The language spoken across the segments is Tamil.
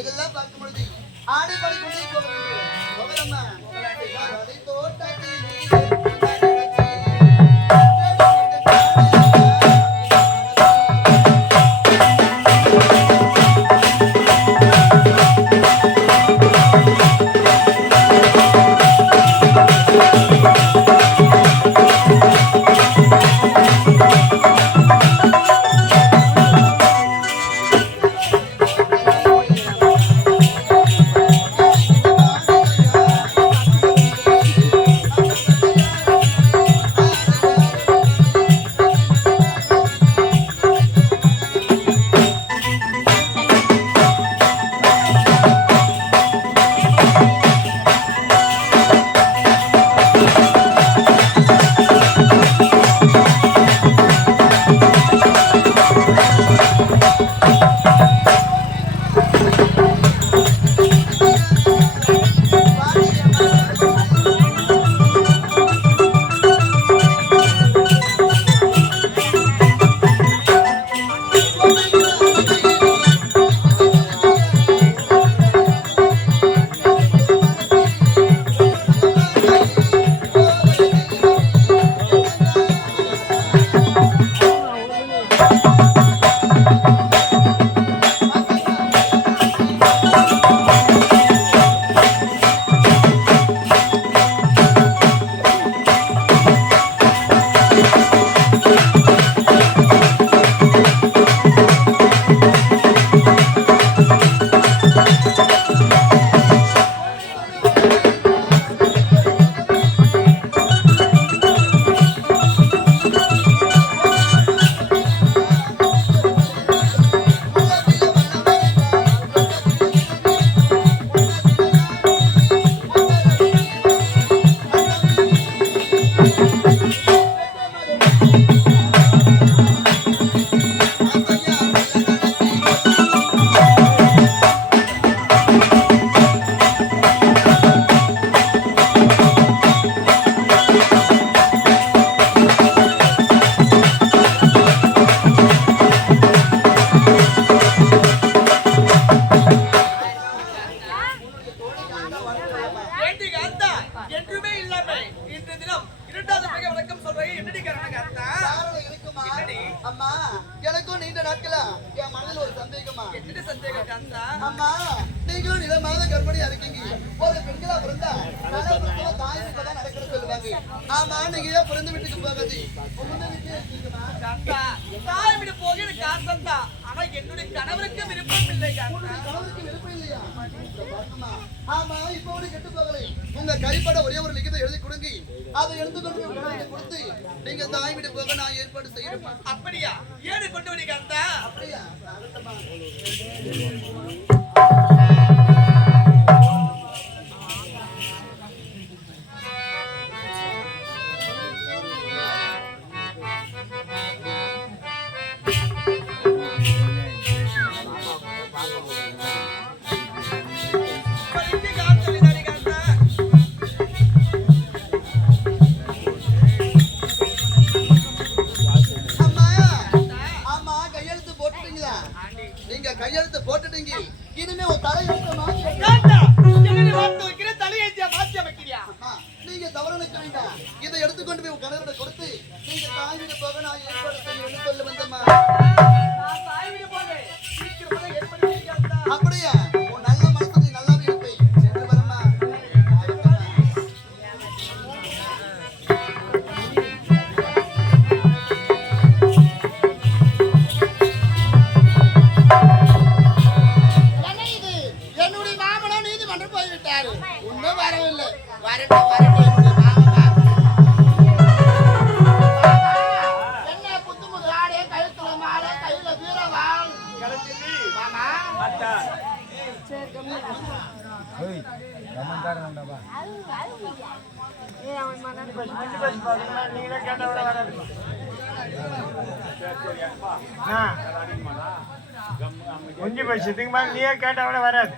இதெல்லாம் பார்க்கும் பொழுது ஆடி பாடி கொண்டே போக வேண்டும். உங்க கைப்பட ஒரே ஒரு லிখিত எழுதி கொடுங்க. அதை எடுத்துக்கொண்டு கொடுத்து நீங்க தாய் வீடு போக நான் ஏற்பாடு செய்யறேன். அப்படியா? ஏடு கொண்டு வரீங்க அத்தா? அப்படியா? அப்படியா நீங்க கையெழுத்து போட்டுட்டீங்க இனிமே ஒரு தலையெழுத்து மாத்தி அமைக்கிறியா நீங்க தவறு நினைக்க வேண்டாம் இதை எடுத்துக்கொண்டு போய் உங்க கணவரை கொடுத்து நீங்க தாய் வீடு போக நான் ஏற்பாடு செய்ய சொல்ல வந்தம்மா அப்படியா உன் நல்ல மனசு நீ நல்லாவே இருப்பை சென்று வரமா இன்னும் வரவில்லை வரட்டும் என்ன புத்துமுது ஆடே கழுத்துல மாலை கையில வீரவாள் மாமா கொஞ்சம் பேசுறதுக்கு மேல நீயே கேட்ட விட வராது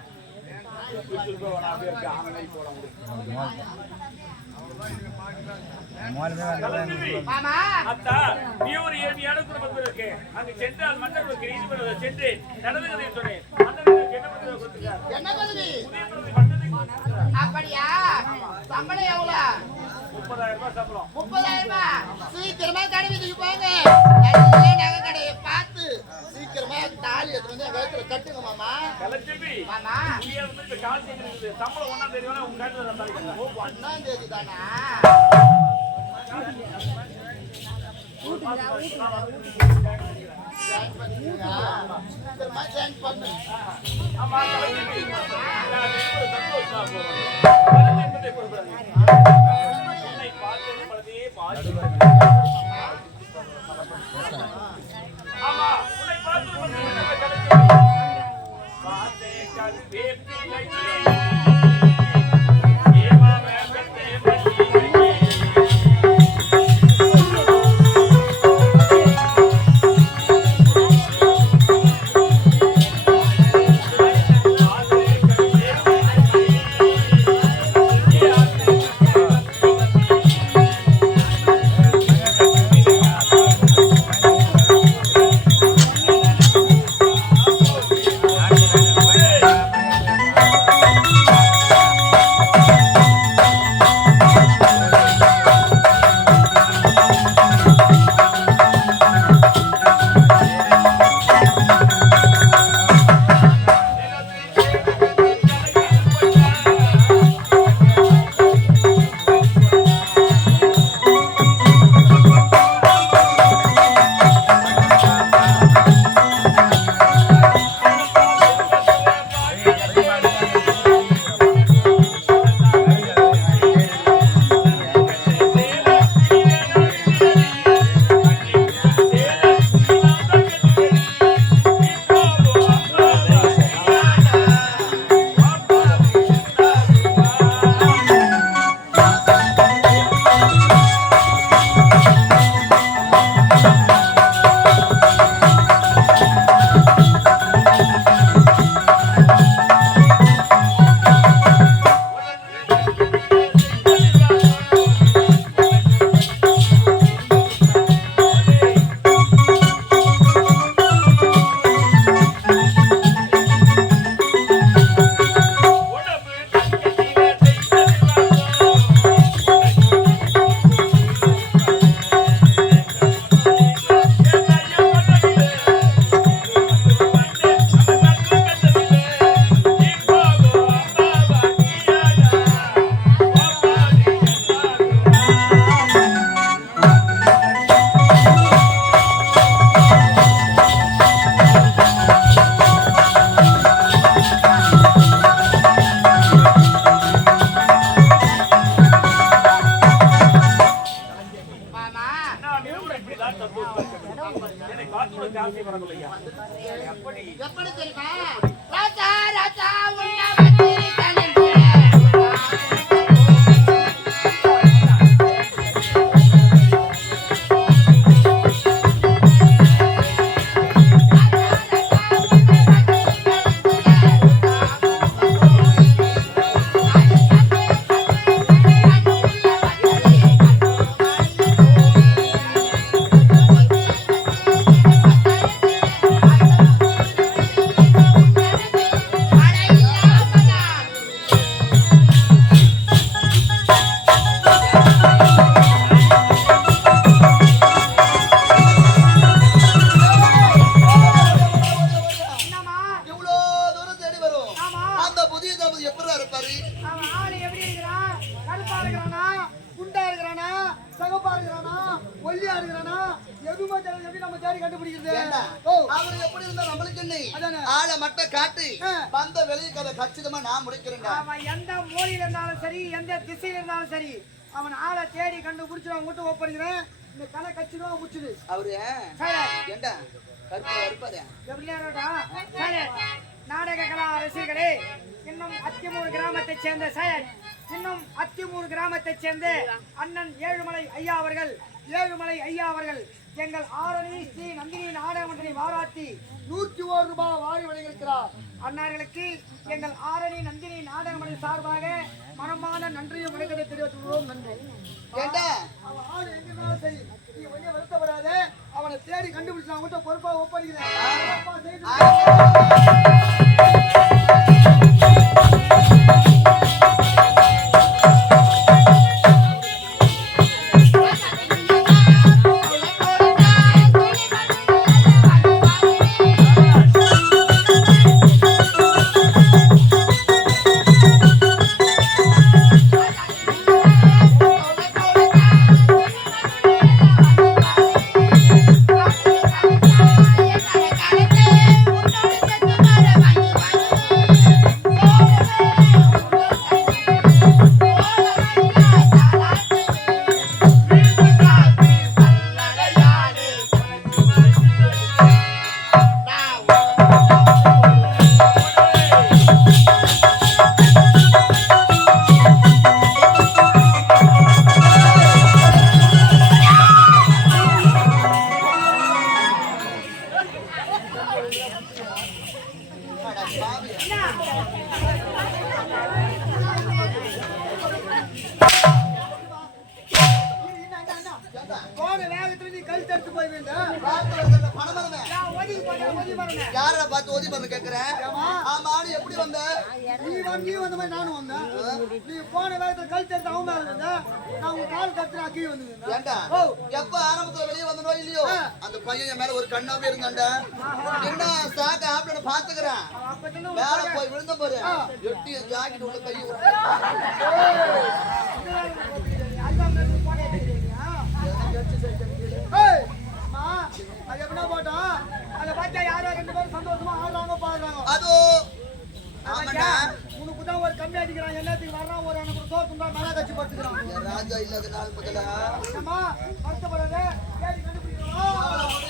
நீ ஒரு ஏழ்மையான குடும்பத்தில் இருக்கு அங்க சென்றால் மன்னர்களுக்கு நீதிமன்றம் சென்று நடந்ததை சொன்னேன் என்ன பதவி அப்படியா சம்பளம் எவ்வளவு 30,000 ரூபாய் சம்பளம் 30,000 சீக்கிரமா கடை வீட்டுக்கு போங்க நகை கடையை பார்த்து சீக்கிரமா தாலி எடுத்து வந்து கழுத்துல கட்டுங்க மாமா கலச்செல்வி மாமா இந்த கால் செய்கிறது சம்பளம் 1ஆம் தேதி உங்க கழுத்துல தாலி கட்டலாம் 1ஆம் தேதி தானா ஜாயின் பண்ணு ஆமா கலச்செல்வி சந்தோஷமா போகும் ஆமா உன்னை பார்த்து எப்படி தெரியுமா ராஜா ராஜா உன்னை பத்தி கணிந்து அவர் எப்படி இருந்தா நம்மளுக்கு என்ன அதானே. ஆளை மட்டும் காட்டி வந்த வெளிய கதை கச்சிதமா நான் முடிக்கிறேன்டா. அவன் எந்த மூலையில இருந்தாலும் சரி எந்த திசையில இருந்தாலும் சரி அவன் ஆளை தேடி கண்டுபிடிச்சு அவன் வீட்டு ஒப்படைக்கிறேன். இந்த கணை கச்சிதமா முடிச்சுது. அவரு ஏண்டா கருப்பா இருப்பாரு எப்படியாடா நாடக கலா ரசிகர்களே, இன்னும் அத்திமூர் கிராமத்தைச் சேர்ந்த செயல் இன்னும் அத்திமூர் கிராமத்தைச் சேர்ந்த அண்ணன் ஏழுமலை ஐயா அவர்கள் எங்கள் ஆரணி ஸ்ரீ நந்தினி நாடகமன்றத்தை பாராட்டி 101 ரூபாய் வாரி வழங்கியிருக்கிறார். அன்னார்களுக்கு எங்கள் ஆரணி நந்தினி நாடகமன்ற சார்பாக மனமான நன்றியும் வணக்கத்தை தெரிவித்துள்ளோம். நன்றி. ஏண்டா அவன் ஆள் எங்கனாலும் சரி நீ ஒண்ணே வருத்தப்படாத. அவனை தேடி கண்டுபிடிச்சு அவங்ககிட்ட பொறுப்பா ஒப்படைக்கிறேன். யார பார்த்து ஓதி பண்ண கேக்குறேன். ஆமா எப்படி வந்த? நீ வந்த மாதிரி நானும் வந்தேன். நீ போன வேகத்துல கழுத்து எடுத்து அவன் மேல வந்த. நான் உன் கால் கத்துறேன் அக்கி வந்து. ஏண்டா எப்ப ஆரம்பத்துல வெளியே வந்தனோ இல்லையோ அந்த பையன் என் மேல ஒரு கண்ணாவே இருந்தான்டா. என்ன சாக்க ஆப்ல பாத்துக்கிறேன். மேல போய் விழுந்த பாரு. எட்டி ஜாக்கெட் உள்ள கை விட்டு. அது எப்படின்னா போட்டோம் அதை பார்த்தா யாரோ 2 பேரும் சந்தோஷமா ஆடுறாங்க பாடுறாங்க. அதோ ஆமாண்டா உனக்கு தான் ஒரு கம்மி அடிக்கிறான். எல்லாத்துக்கு வர்றான் ஒரு எனக்கு தோத்துண்டா மேல கட்சி படுத்துக்கிறான். ராஜா இல்லாத நாள் முதல்ல அம்மா வருத்தப்படாத தேடி கண்டுபிடிக்கிறோம்.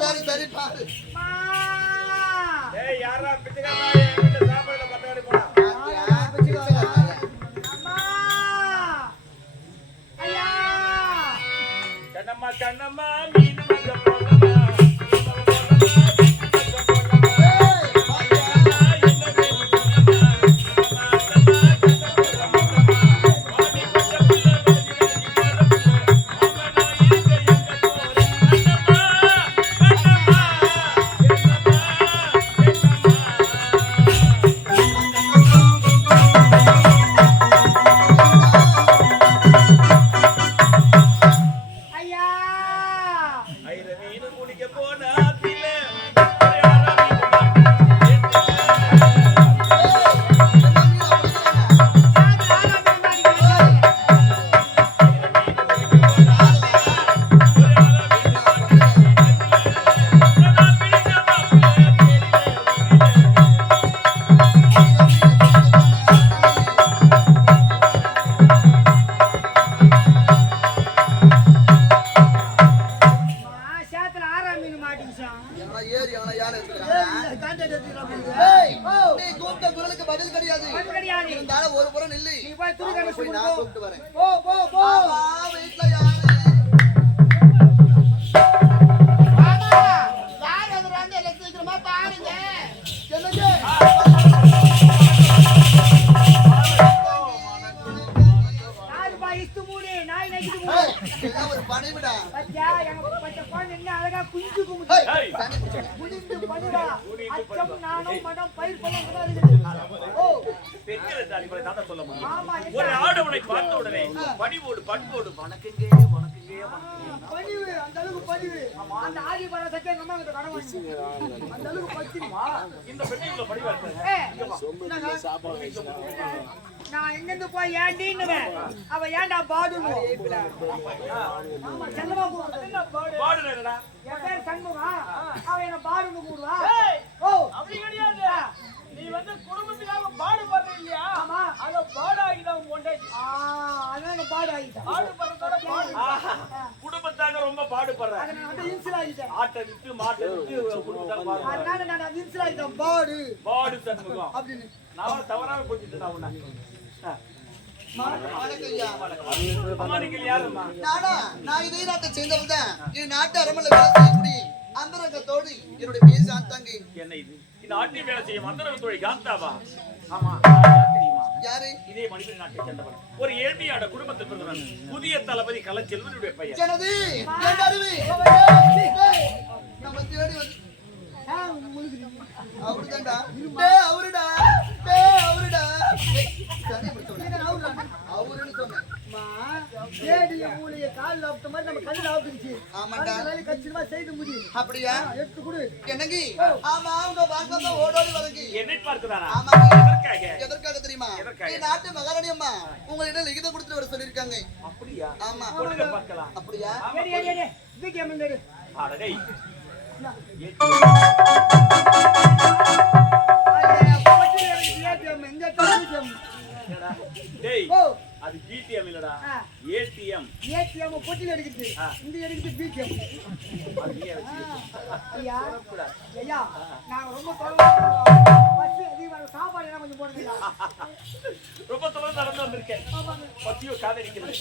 சரி சரி பாரு. ஏய் யாரா பிச்சைக்காரா என்கிட்ட சாப்பாடுல பட்டவாடி போடா. ஐயா கண்ணம்மா கண்ணம்மா மீன் வாங்க போறமா. போடுவோம். இதெல்லாம் ஒரு பணிவிடா. பாத்தியா, எங்க பச்சை குழந்தை என்ன அழகா குஞ்சு குமுது. ஏய், குனிந்து பணிவா, அச்சம் நாணம் மனம் பயிர் பண்ண இருக்குது. ஓ, பெண்களை தாலிபரை தாத்தா சொல்ல முடியும். ஆமா, ஒரு ஆடவனை பார்த்த உடனே பணிவோடு பண்போடு வணக்கங்கே வணக்கங்கே வணக்கங்கே. பணிவு, அந்த அளவுக்கு பணிவு. அந்த ஆதி பர சத்தியம் எங்க அம்மா கிட்ட கடன் வாங்கி. அந்த அளவுக்கு பச்சிருமா. இந்த பெண்ணுக்குள்ள பணிவா இருக்காங்க. நான் எங்கிருந்து போய் ஏண்டின்னுவேன். அவ ஏன்டா பாடுன்னு. ஆமா, செல்லமா கூப்பிடுறது. பாடுறேடா. என் பேர் சண்முகம். அவ என்ன பாடுன்னு கூப்பிடுவா. ஓ, அப்படி கிடையாது. நீ வந்து குடும்பத்துக்காக பாடுபடுற இல்லையா? ஆமா. அத பாடாகிதான் கொண்டாச்சு. அதான் எனக்கு பாடு ஆகிட்டேன். பாடுபடுறதோட பாடு. குடும்பத்தாங்க ரொம்ப பாடுபடுறேன். அதை நான் வந்து இன்சுல் ஆகிட்டேன். ஆட்டை விட்டு மாட்டை விட்டு குடும்பத்தாங்க பாடுறேன். அதனால நான் அது இன்சுல் ஆகிட்டேன். பாடு பாடு சண்முகம். அப்படின்னு. நான் தவறாக போச்சுட்டு நான் உன்னை. வணக்கம் ஐயா. அம்மா நீங்க யாரும்மா? நானா? நான் இதே நாட்டை சேர்ந்தவன் தான். என் நாட்டு அரண்மனை வேலை செய்யக்கூடிய அந்தரங்கத்தோடு என்னுடைய பேர் சாந்தாங்க. என்ன இது? இந்த ஆட்டி வேலை செய்யும் மந்திர தோழி காந்தாவா? ஆமா, யார் தெரியுமா? யாரு? இதே மணிப்பூர் நாட்டை சேர்ந்தவன். ஒரு ஏழ்மையான குடும்பத்தில் பிறந்தவன். புதிய தளபதி கலைச்செல்வனுடைய பையன். எனது என் அருவி. நம்ம தேடி வந்து அவருதான்டா. டேய் அவருடா. டேய் அவருடா. சரி பிடிச்சோம். அவருன்னு சொன்னேன். அம்மா, ஏடிய மூளைய கால்ல ஆப்ட மாதிரி நம்ம கல்ல ஆப்டுச்சு. ஆமாண்டா. அந்த வேலை கச்சிதமா செய்து முடி. அப்படியா? எடுத்து கொடு. என்னங்கி? ஆமா அவங்க வாங்க ஓடோடி வரங்கி. என்னை பார்க்கதானா? ஆமாங்க. எதற்காக? எதற்காக தெரியுமா? எதற்காக? இந்த நாட்டு மகாராணி அம்மா உங்களிடம் லிகிதம் கொடுத்துட்டு வர சொல்லிருக்காங்க. அப்படியா? ஆமா. கொடுங்க பார்க்கலாம். அப்படியா? ஏடி ஏடி ஏடி. இதுக்கு ஏமண்டடு. அடடே. டேய், ஓ, அது GTM இல்லடா. ATM. ஏடிஎம் பொட்டில எடுக்குது. இந்த எடுக்குது பிடிஎம். அது நீயே வச்சுக்க. ஐயா, கூடாது. ஐயா, நான் ரொம்ப தொலைவா பஸ் அதிகமா சாப்பாடு என்ன கொஞ்சம் போடுறீங்களா? ரொம்ப தொலைவு நடந்து வந்திருக்கேன். பத்தியோ காதடிக்கிறது.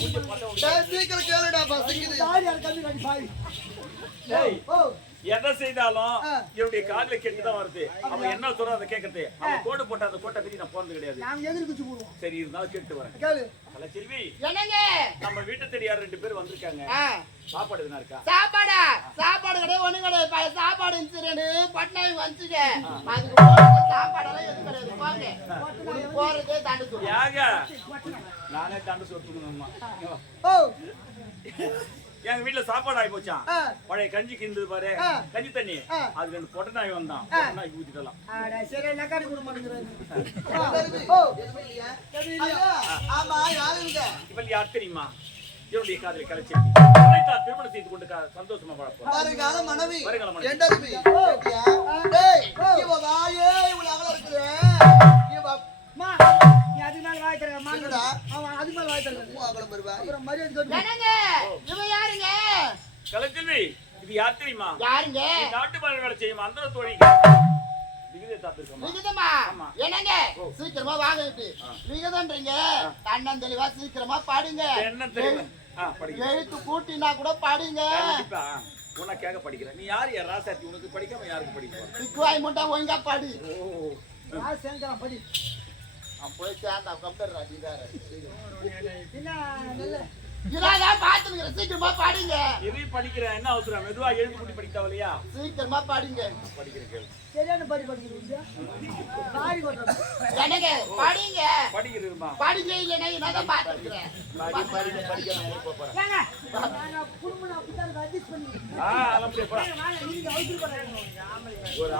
மூஞ்சி பார்த்தா உனக்கு. டேய் சீக்கிரம் கேளுடா பசிக்குது. சாரி யார் கம்மி கட்டி பாய். டேய், ஓ, எதை செய்தாலும் என்னுடைய காதுல கேட்டுதான் வருது. அவன் என்ன சொல்ற அதை கேட்கறது. அவன் கோடு போட்ட அந்த கோட்டை பத்தி நான் போறது கிடையாது. நாங்க எதிர் குச்சி போடுவோம். சரி இருந்தாலும் கேட்டு வரேன். கேளு. கலைச்செல்வி, என்னங்க நம்ம வீட்டு தெரியாத 2 பேர் வந்திருக்காங்க. சாப்பாடு எதுனா இருக்கா? சாப்பாடு கிடையாது ஒண்ணு கிடையாது பழைய சாப்பாடு இருந்துச்சு பட்னாய் வந்துச்சு அதுக்கு போறது சாப்பாடெல்லாம் எதுவும் கிடையாது போங்க போறதே தாண்டி சொல்லுங்க யாங்க நானே தாண்டு சொல்லிட்டுமா. ஓ, எங்க வீட்டுல சாப்பாடு ஆகி போச்சான். பழைய கஞ்சி கிண்டது பாரு, கஞ்சி தண்ணி அது 2 பொட்டை நாய் வந்தான். பொட்டை நாய்க்கு ஊத்திட்டலாம். அட சரி நக்காடி குடு மாட்டேங்கறாரு. ஓ, எதுவும் இல்லையா? ஐயா, ஆமா யாருங்க? இவள் யார் தெரியுமா? என்னுடைய காதலை கலைச்செல்வி. அனைத்தார் திருமணம் செய்து கொண்டு சந்தோஷமா வாழப்போம். வருங்கால மனைவி. வருங்கால மனைவி. எண்டருவி. கேட்டியா? டேய் இவ வாயே இவ்வளவு அகல இருக்குது. இவ மா, நீ அதுக்கு மேல வாய் தரங்க மாங்கடா. அவன் அதுக்கு மேல வாய் தரங்க. மூ அகலம் வருவா. அப்புறம் மரியாதை கட்டு. என்னங்க இவ யாருங்க கலைச்செல்வி, இது யார் தெரியுமா? யாருங்க இந்த நாட்டு பால் வேலை செய்யும் அந்த தோழி விகிதே சாப்பிட்டுருக்கோமா? விகிதமா ஆமா. என்னங்க சீக்கிரமா வாங்கிட்டு விகிதம்ன்றீங்க தண்டம் தெளிவா சீக்கிரமா பாடுங்க என்ன தெரியுமா? படிக்க எழுத்து கூட்டினா கூட பாடுங்க கண்டிப்பா. உன்னை கேட்க படிக்கிறேன். நீ யார் யார் ராசாத்தி? உனக்கு படிக்காம யாருக்கு படிக்க? திக்குவாய் முட்டா ஒழுங்கா பாடு யார் சேர்ந்தான் படி. போய் சேர்ந்தா கம்பெனி நீதாரு என்ன நல்ல இதான் பாத்துக்கிற சீக்கிரமா பாடுங்க எதையும் படிக்கிறேன். என்ன அவசரம்? மெதுவா எழுதி கூட்டி படிக்கவில்லையா? சீக்கிரமா பாடுங்க படிக்கிறேன் கேளு. சரியான படி படிக்கிறீங்க. சாரி கொட்றேன். என்னங்க பாடுங்க படிக்கிறேன்மா. பாடுங்க இல்லைன்னா என்னதான் பாத்துக்கிறேன் படிக்காம போறேன். ஏங்க நான் குடும்பம் அப்படிதான் அட்ஜஸ்ட் பண்ணி. அலம்பியே போறா. வாங்க நீங்க அவுட் பண்ணாதீங்க. ஒரு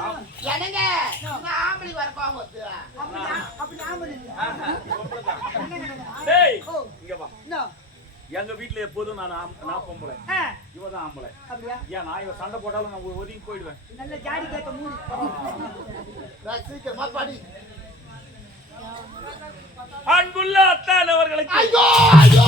என்னங்க நான் ஆம்பளை வரப்பாங்க வந்து அப்படி ஆம்பளை இல்ல. டேய் ஓ, இங்க வா. என்ன? எங்க வீட்ல எப்போதும் நான் பொம்பளை, இவதான் ஆம்பளை. அப்படியா? ஏன் நான் இவ சண்டை போட்டாலும் நான் ஒதுங்கி போயிடுவேன். நல்ல ஜாடி கேட்ட மூடி. சீக்கிரமா பாடி அன்புள்ள அத்தான் அவர்களுக்கு ஐயோ ஐயோ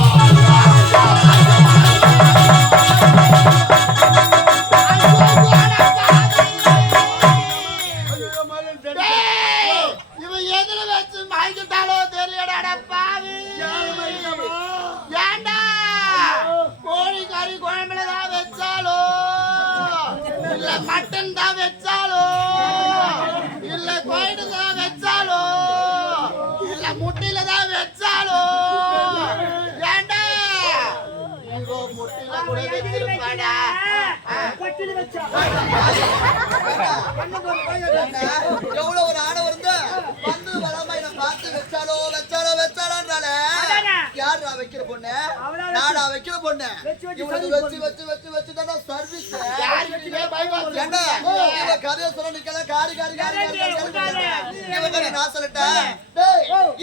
இவன் எதுல வச்சு மயக்கிட்டாலோ தெரியலடா பாவி ஏண்டா கோழி கறி குழம்புல தான் வச்சாலோ இல்ல மட்டன் தான் வச்சாலோ இல்ல கோயிடு தான் வச்சாலோ இல்ல முட்டையில தான் வச்சாலோ ஏண்டா முட்டில கூட வச்சிருப்பாடா. கொட்டில வச்சா எவ்வளவு ஒரு ஆடை வந்து வந்து வளமை நான் பார்த்து வச்சாலோன்றால யாரா வைக்கிற பொண்ணு? நாடா வைக்கிற பொண்ணு. இவனுக்கு வச்சு தானே சர்வீஸ். என்ன இவ கதைய சொல்ல நிக்கல காரி இவங்க நான் சொல்லிட்டேன்.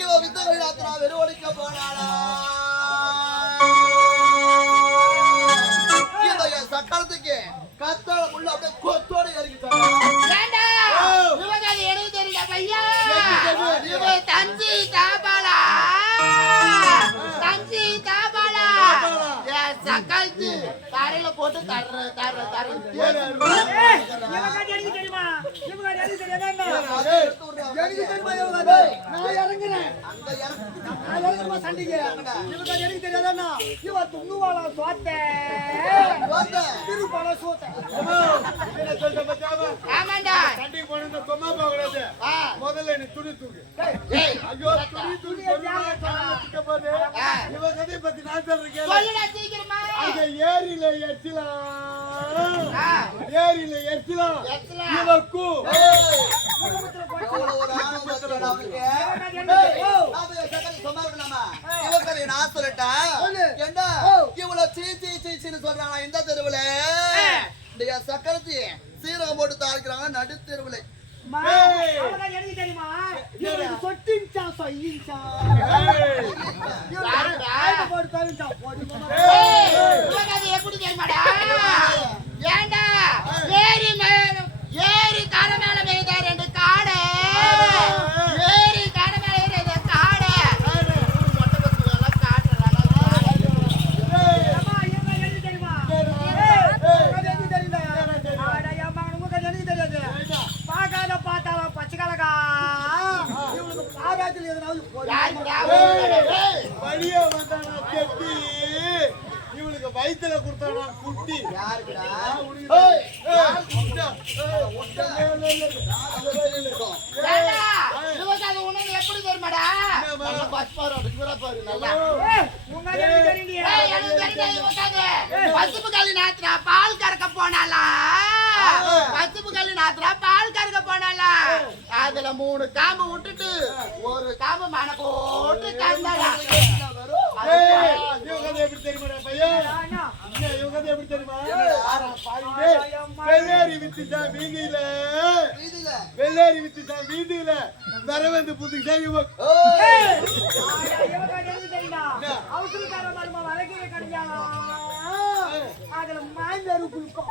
இவ வித்தகளில் ஆத்திரா வெறும் ஒடிக்க போனாளா? இவ சக்காலத்துக்கு கத்தால முள்ள அப்படியே கொத்தோட இறங்கிட்டாங்க. எனக்கு தெரியல பையா. இவ தஞ்சி தாபாலா சக்காலத்து தரையில போட்டு தர எனக்கு தெரியுமா? எனக்கு தெரியாதா? நான் இறங்குறேன். சண்டைக்கு எனக்கு தெரியாதா? இவ துண்ணுவாளா சோத்த திருப்பாளா சோத்த. ஆமாண்டா. சண்டைக்கு போன தொம்மா போகக்கூடாது. முதல்ல நீ துணி தூக்கு. ஐயோ துணி போது இவன் கதையை பத்தி நான் சொல்றேன். சொல்லுடா சீக்கிரமா. அங்க ஏரியில எச்சிலாம் இவக்கு ஒரு ஆணவம் வந்துடுறா அவனுக்கு. இவக்கதை நான் சொல்லட்டேன். என்ன இவ்வளவு சீச்சின்னு சொல்றாங்க இந்த தெருவுல? இந்த சக்கரத்தி சீரகம் போட்டு தாளிக்கிறாங்க நடு தெருவுல. எனக்கு தெரியுமா? சொட்டின்ச்சா சொல்லிச்சா எப்படி தெரியுமாடா? ஏண்டா ஏரி கால மேல மேய்தா ரெண்டு காடை. ஏரி கால மேல ஏறியது காடை. மொட்டை பசங்க எல்லாம் காட்டுறாங்க. தெரியுமா? தெரியாது. பார்க்காத பார்த்தாலும் பச்சை கலக்கா இவனுக்கு பாராட்டில் எதனாவது வழிய வந்தானா கெட்டி இவளுக்கு வயிற்றுல கொடுத்தானா குட்டி. எப்படி தெரியுமாடா? பசுப்பு கல்லி நாத்துறா பால் கறக்க போனாலா? பசுப்பு கல்லி நாத்துறா பால் கறக்க போனாலா? அதுல 3 காம்பு விட்டுட்டு ஒரு காம்பு மன போட்டு கறந்தாடா. எப்படி தெரியுமா பையன்? எப்படி தெரியுமா? வெள்ளேரி வித்துட்டா வீதியில வர வந்து புதுசா அவசரக்கார மருமா வழக்கிய கடிஞ்சாலா அதுல மாய்ந்தரு குளிப்பா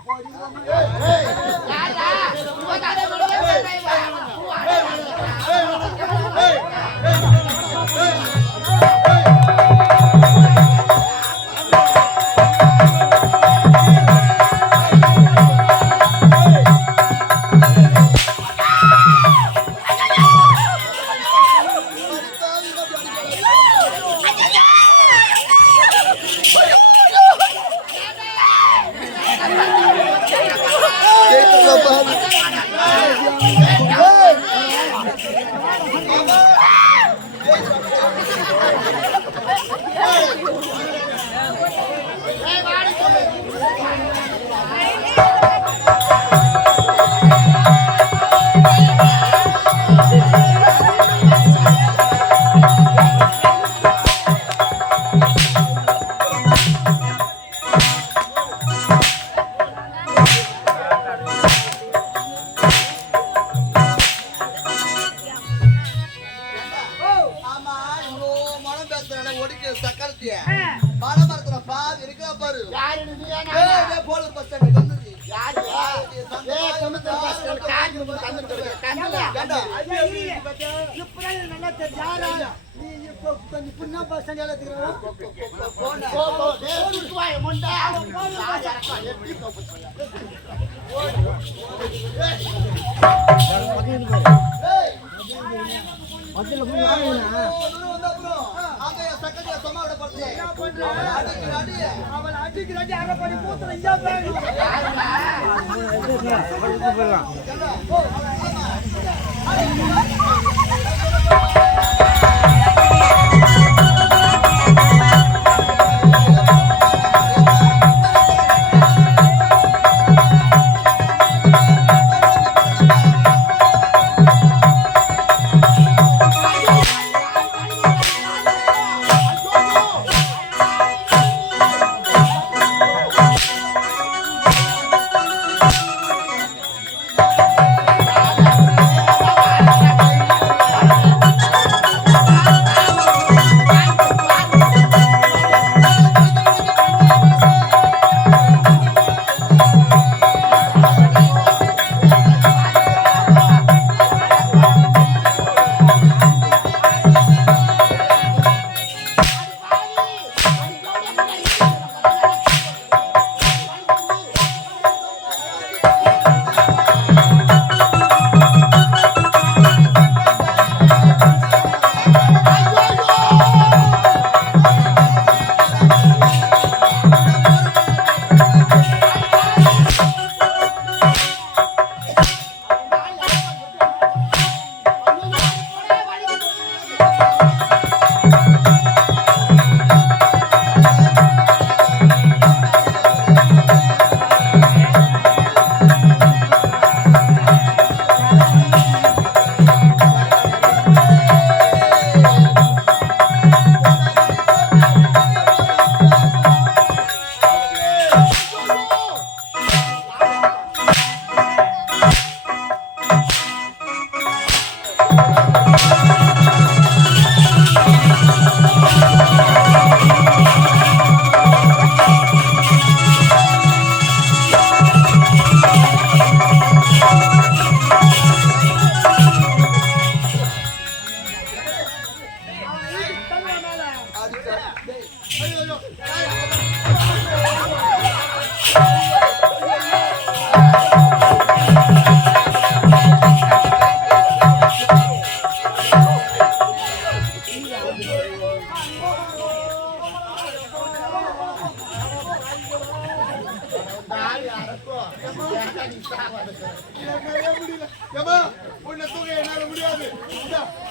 உன்னை தூக்க என்னால முடியாது.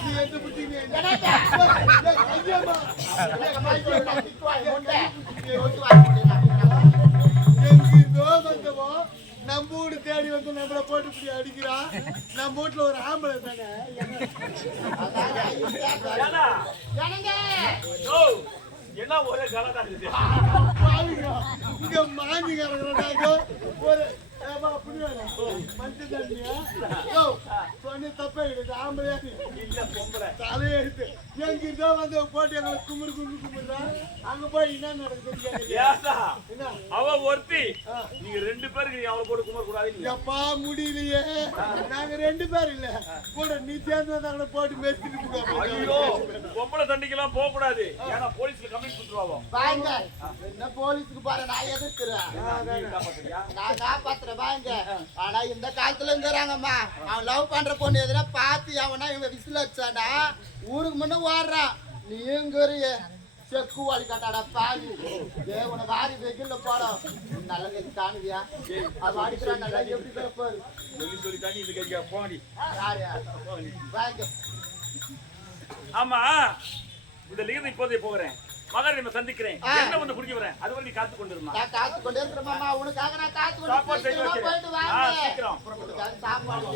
நீ எடுத்து பிடிச்சீங்க. நம்ம வீடு தேடி வந்து நம்மள போட்டு இப்படி அடிக்கிறான். நம்ம வீட்டுல ஒரு ஆம்பளை தானே. என்ன ஒரே கலடா இருக்கு. இங்க மாஞ்சி கிடக்குறாங்க. ஒரு தப்பே ஆம்பளை தலையை எடுத்து எங்கிட்ட வந்து போட்டு எங்களை குமுறு குமுறு குமுறான். அங்க போய் என்ன நடக்குது? அவ ஒருத்தி நீங்க 2 பேருக்கு அவளை போட்டு குமர கூடாது. எப்பா முடியலையே. நாங்க 2 பேர் இல்ல கூட நீ சேர்ந்து வந்தாங்க போட்டு மெரிச்சிட்டு. ஐயோ பொம்பளை தண்டிக்கெல்லாம் போக கூடாது. ஏன்னா போலீஸ்ல கம்ப்ளைண்ட் கொடுத்துருவாங்க. வாங்க என்ன போலீஸ்க்கு பாரு நான் எதிர்க்கிறேன். நான் காப்பாத்துறேன் வாங்க. ஆனா இந்த காலத்துல இருக்கிறாங்கம்மா அவன் லவ் பண்ற பொண்ணு எதுனா பாத்து அவனா இவங்க விசில் வச்சானா ஊருக்கு முன்ன ஓடுறான். நீங்க செக்கு வாழி கட்டாடா பாவி உனக்கு ஆரி வெயில்ல போடும் நல்ல கட்சி காணுவியா அது அடிக்கிறான். நல்லா எப்படி பேரு சொல்லி தண்ணி இந்த கையா போடி. வாங்க. ஆமா இந்த லிகித இப்போதே போகிறேன். மகரை சந்திக்கிறேன். என்ன வந்து குடிக்க வரேன். அது வரை நீ காத்து கொண்டு இருமா. நான் காத்து கொண்டே இருக்கிறேன் மாமா. உனக்காக நான் காத்து கொண்டு சாப்பாடு செஞ்சு வச்சிரேன். போயிட்டு வாங்க. சீக்கிரம் சாப்பாடு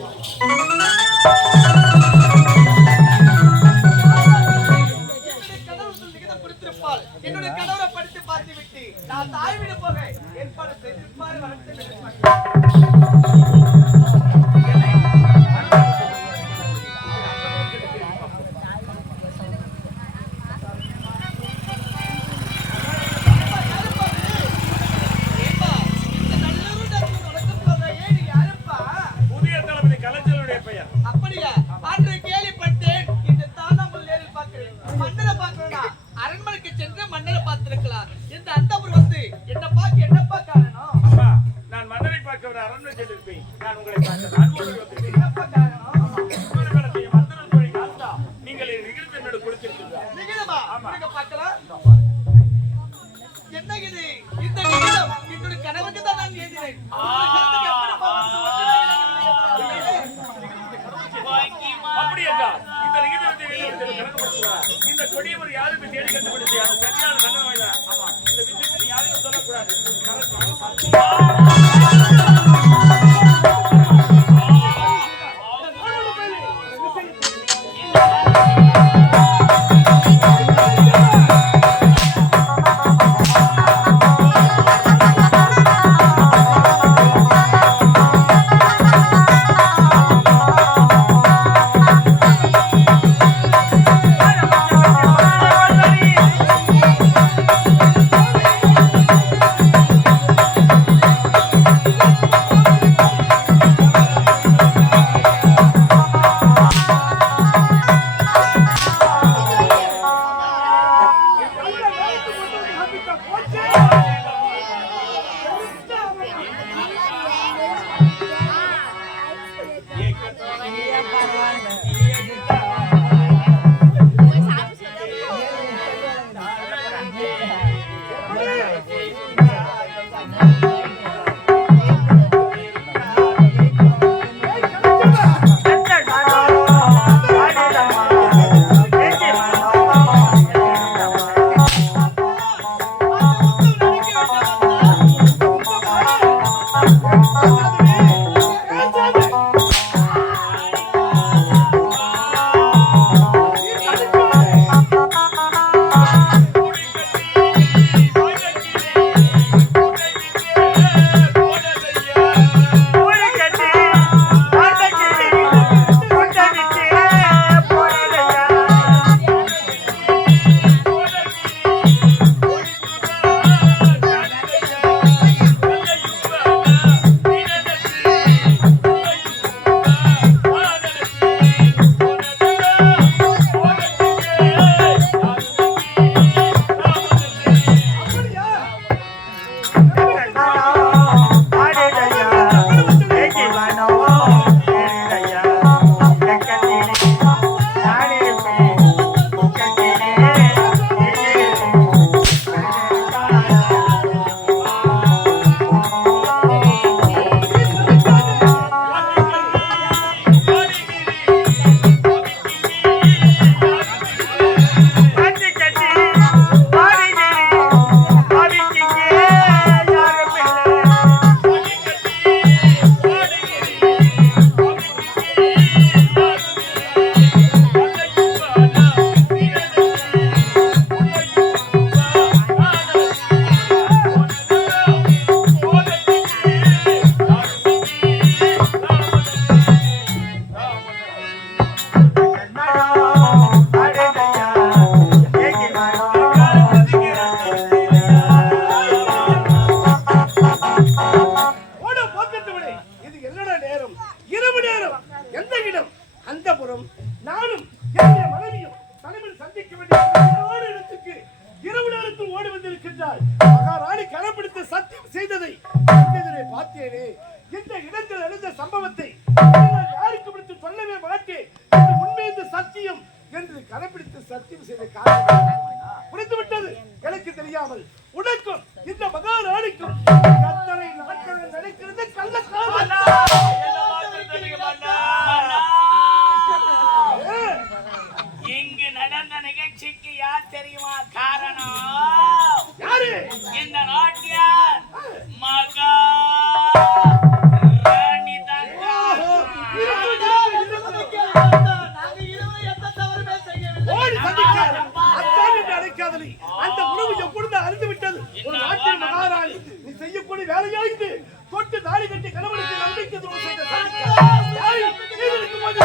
என்னுடைய கணவரை படித்து பார்த்து விட்டு நான் தாய் வீடு போக ஏற்பாடு செய்திருப்பாரு. புதிய தளபதி கலைஞருடைய பெயர். அப்படியா? அன்று கேள்விப்பட்டேன். இந்த தானாமல் நேரில் பார்க்கிறேன். மன்னரை பார்க்கணும்னா அரண்மனைக்கு சென்று மன்னரை பார்த்திருக்கலாம். இந்த அந்தபுரம் வந்து என்னப்பா காரணம்? அம்மா நான் மன்னரை பார்க்க ஒரு அரண்மனை சென்றிருப்பேன். நான் உங்களை பார்க்க அனுமதி வந்திருக்கேன். என்னப்பா காரணம்? நீங்கள் நிகழ்ச்சி என்னோட கொடுத்திருக்கிறீர்கள். நிகிதமா? ஆமா. நீங்க பார்க்கலாம். என்ன இது? இந்த நிகிதம் என்னுடைய கணவனுக்கு தான் நான் எழுதினேன். அப்படி என்றால் இந்த நிகழ்ச்சி கணக்குப்படுத்துவார். இந்த கொடியவர் யாருக்கு தேடி கண்டுபிடிச்சு அது சரியான தண்டனை. ஆமா இந்த விஷயத்தை யாருக்கும் சொல்லக்கூடாது. செய்ததை கண்ணெதிரே பார்த்தேனே. இந்த இடத்தில் நடந்த சம்பவத்தை நான் யாருக்கு பிடித்து சொல்லவே மாட்டேன். இது உண்மையின் சத்தியம் என்று கடைபிடித்து சத்தியம் செய்த காரணம் புரிந்து விட்டது. எனக்கு தெரியாமல் உனக்கும் இந்த மகாராணிக்கும் எத்தனை நாட்கள் நடக்கிறது கள்ளக்காதல். இங்கு நடந்த நிகழ்ச்சிக்கு யார் தெரியுமா காரணம்? யாரு? இந்த நாட்டியார் மகா ராணி தான். ஓடி சந்திக்காத அத்தான் என்று அழைக்காதலி. அந்த உணவு எப்பொழுது அறிந்து விட்டது. ஒரு நாட்டின் மகாராணி நீ செய்யக்கூடிய வேலையாயிட்டு தொட்டு தாடி கட்டி கணவனுக்கு நம்பிக்கை துரோகம் செய்த சதிக்காரி. யாரு? நீ இருக்கும்போது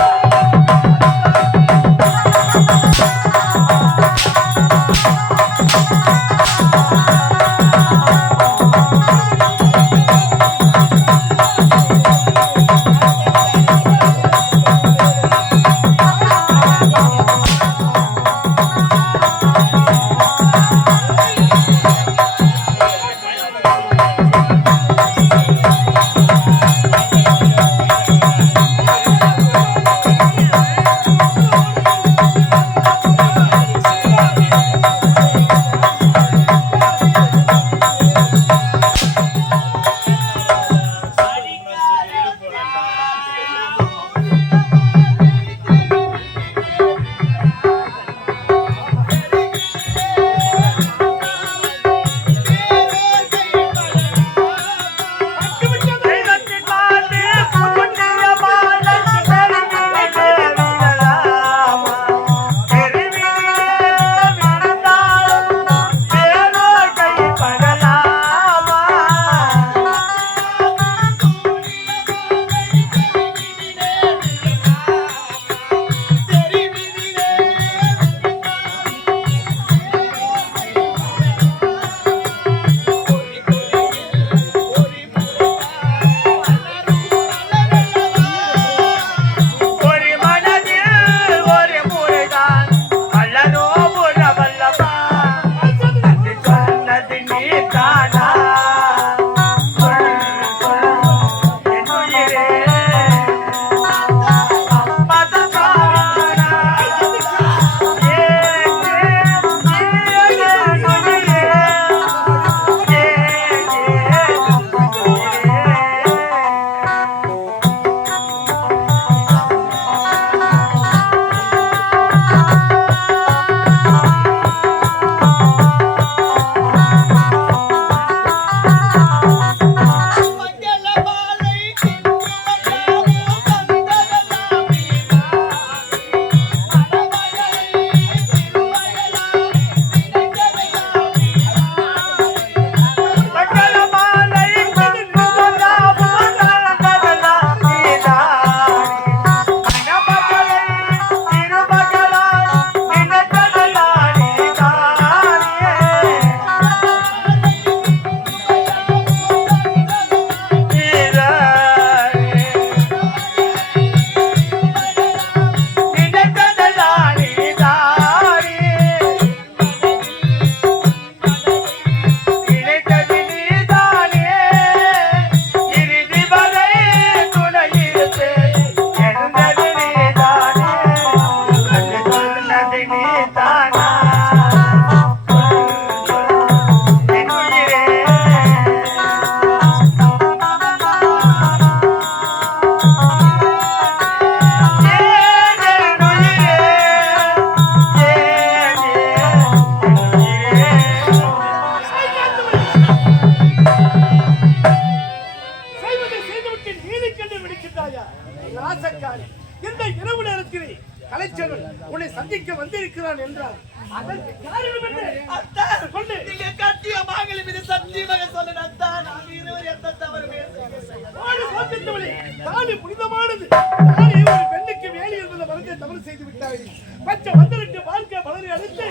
உன்னை சந்திக்க வந்திருக்கிறான் என்றார். அதற்கு காரணம் என்ன? அத்தான் சொல்லு. நீங்க கட்டிய மகளை மீது சத்தியமாக சொல்லுங்க அத்தான். நாங்க இருவர் எந்த தவறுமே செய்யவில்லை. ஓடு போக்கிட்டவளே, தாலி புனிதமானது. தாலி ஒரு பெண்ணுக்கு வேலி என்பதை மறந்து தவறு செய்து விட்டாய். பச்சை வந்தருக்கு வாழ்க்கை வளரி அழைத்து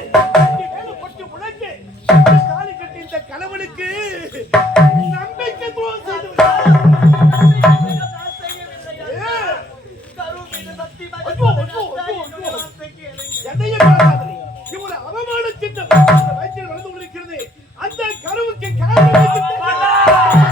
மேல கொட்டி முழங்கு தாலி கட்டி இந்த கணவனுக்கு நம்பிக்கை துரோகம் செய்து விட்டாய். எதையும் பேசாதே. இவரை அவமானத்தின் வயிற்றில் வளர்ந்து கொண்டிருக்கிறது. அந்த கருவுக்கு காரணம்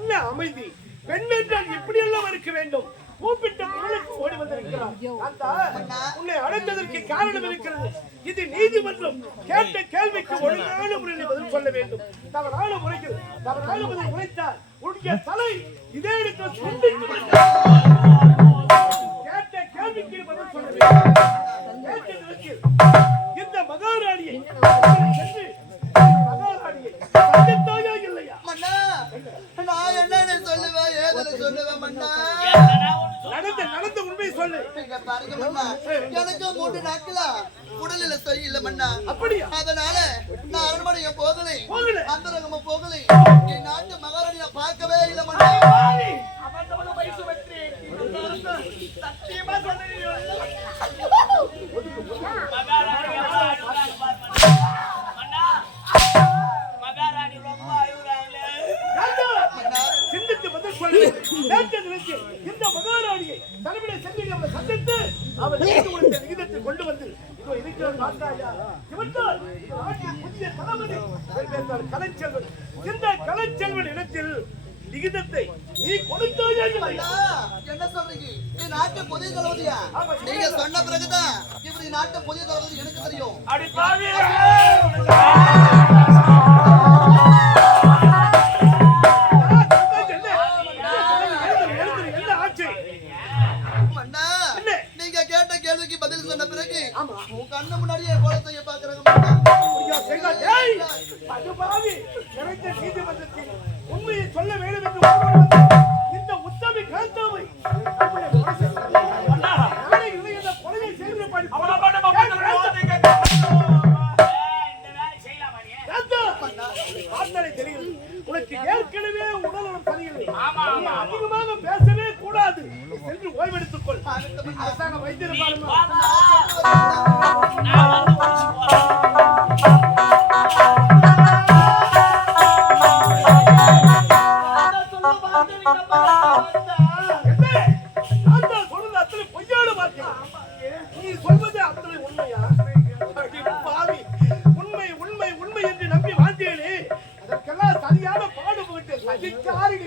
என்ன அமைதி! பெண் என்றால் எப்படியெல்லாம் இருக்க வேண்டும்? கூப்பிட்ட குரலுக்கு ஓடி வந்திருக்கிறார். உன்னை அடைந்ததற்கு காரணம் இருக்கிறது. இது நீதிமன்றம். கேட்ட கேள்விக்கு ஒழுங்கான முறையில் பதில் சொல்ல வேண்டும். தவறான முறையில் தவறான பதில் உரைத்தால் உன்னுடைய தலை இதே இடத்தில் துண்டித்து விடும். கேட்ட கேள்விக்கு பதில் சொல்ல வேண்டும். இந்த மகாராணியை சென்று மகாராணியை சந்தித்தாயா இல்லையா? மன்னா, நான் என்னன்னு சொல்லுவேன், ஏதுன்னு சொல்லுவேன் மன்னா. நடந்த உண்மை சொல்லு. இங்க பாருங்க மன்னா, எனக்கு 3 நாட்களா உடல்நிலை சரியில்லை மன்னா. அப்படியா? அதனால நான் அரண்மனையை போகலை, அந்த ரகமா போகலை. என் நாட்டு மகாராணியை பார்க்கவே இல்லை மன்னா. அவன் வயசு வெற்றி சத்தியமா சொல்றேன். மகாராணி ரொம்ப அழுகுறாங்களே. சிந்தித்து பதில் சொல்லு. இந்த மகாராணியை தலைமையை சென்று அவரை சந்தித்து அவர் விகிதத்தை கொண்டு வந்து இதோ இருக்கிற பார்த்தாயா? இவர்தான் இந்த நாட்டின் புதிய தளபதி கலைச்செல்வன். இந்த கலைச்செல்வன் இடத்தில் விகிதத்தை நீ கொடுத்தாயா இல்லையா? என்ன சொல்றீங்க? நீ நாட்டு புதிய தளபதியா? நீங்க சொன்ன பிறகுதான் இப்படி நாட்டு புதிய தளபதி எனக்கு தெரியும். அடி பாவி! நீங்க கேட்ட கேள்விக்கு பதில் சொன்ன பிறகு உன் கண்ணு முன்னாடியே கொலை செய்ய பாக்குறாங்க. நீதிமன்றத்தில் உண்மையை சொல்ல வேண்டும் என்று இந்த உத்தமி காந்தாவை கொலையை செய்து தெரிகிறது. உனக்கு ஏற்கனவே உடல்நலம் சரியில்லை. அதிகமாக பேசவே கூடாது. சென்று ஓய்வெடுத்துக் கொள். அரசாங்கம் வைத்திருப்பாருமா? நீ சொல்வது அத்தனை உண்மையா? பாவி, உண்மை உண்மை உண்மை என்று நம்பி வாழ்ந்தேனே, அதற்கெல்லாம் சரியான பாடுபட்டு சதிக்காரிடி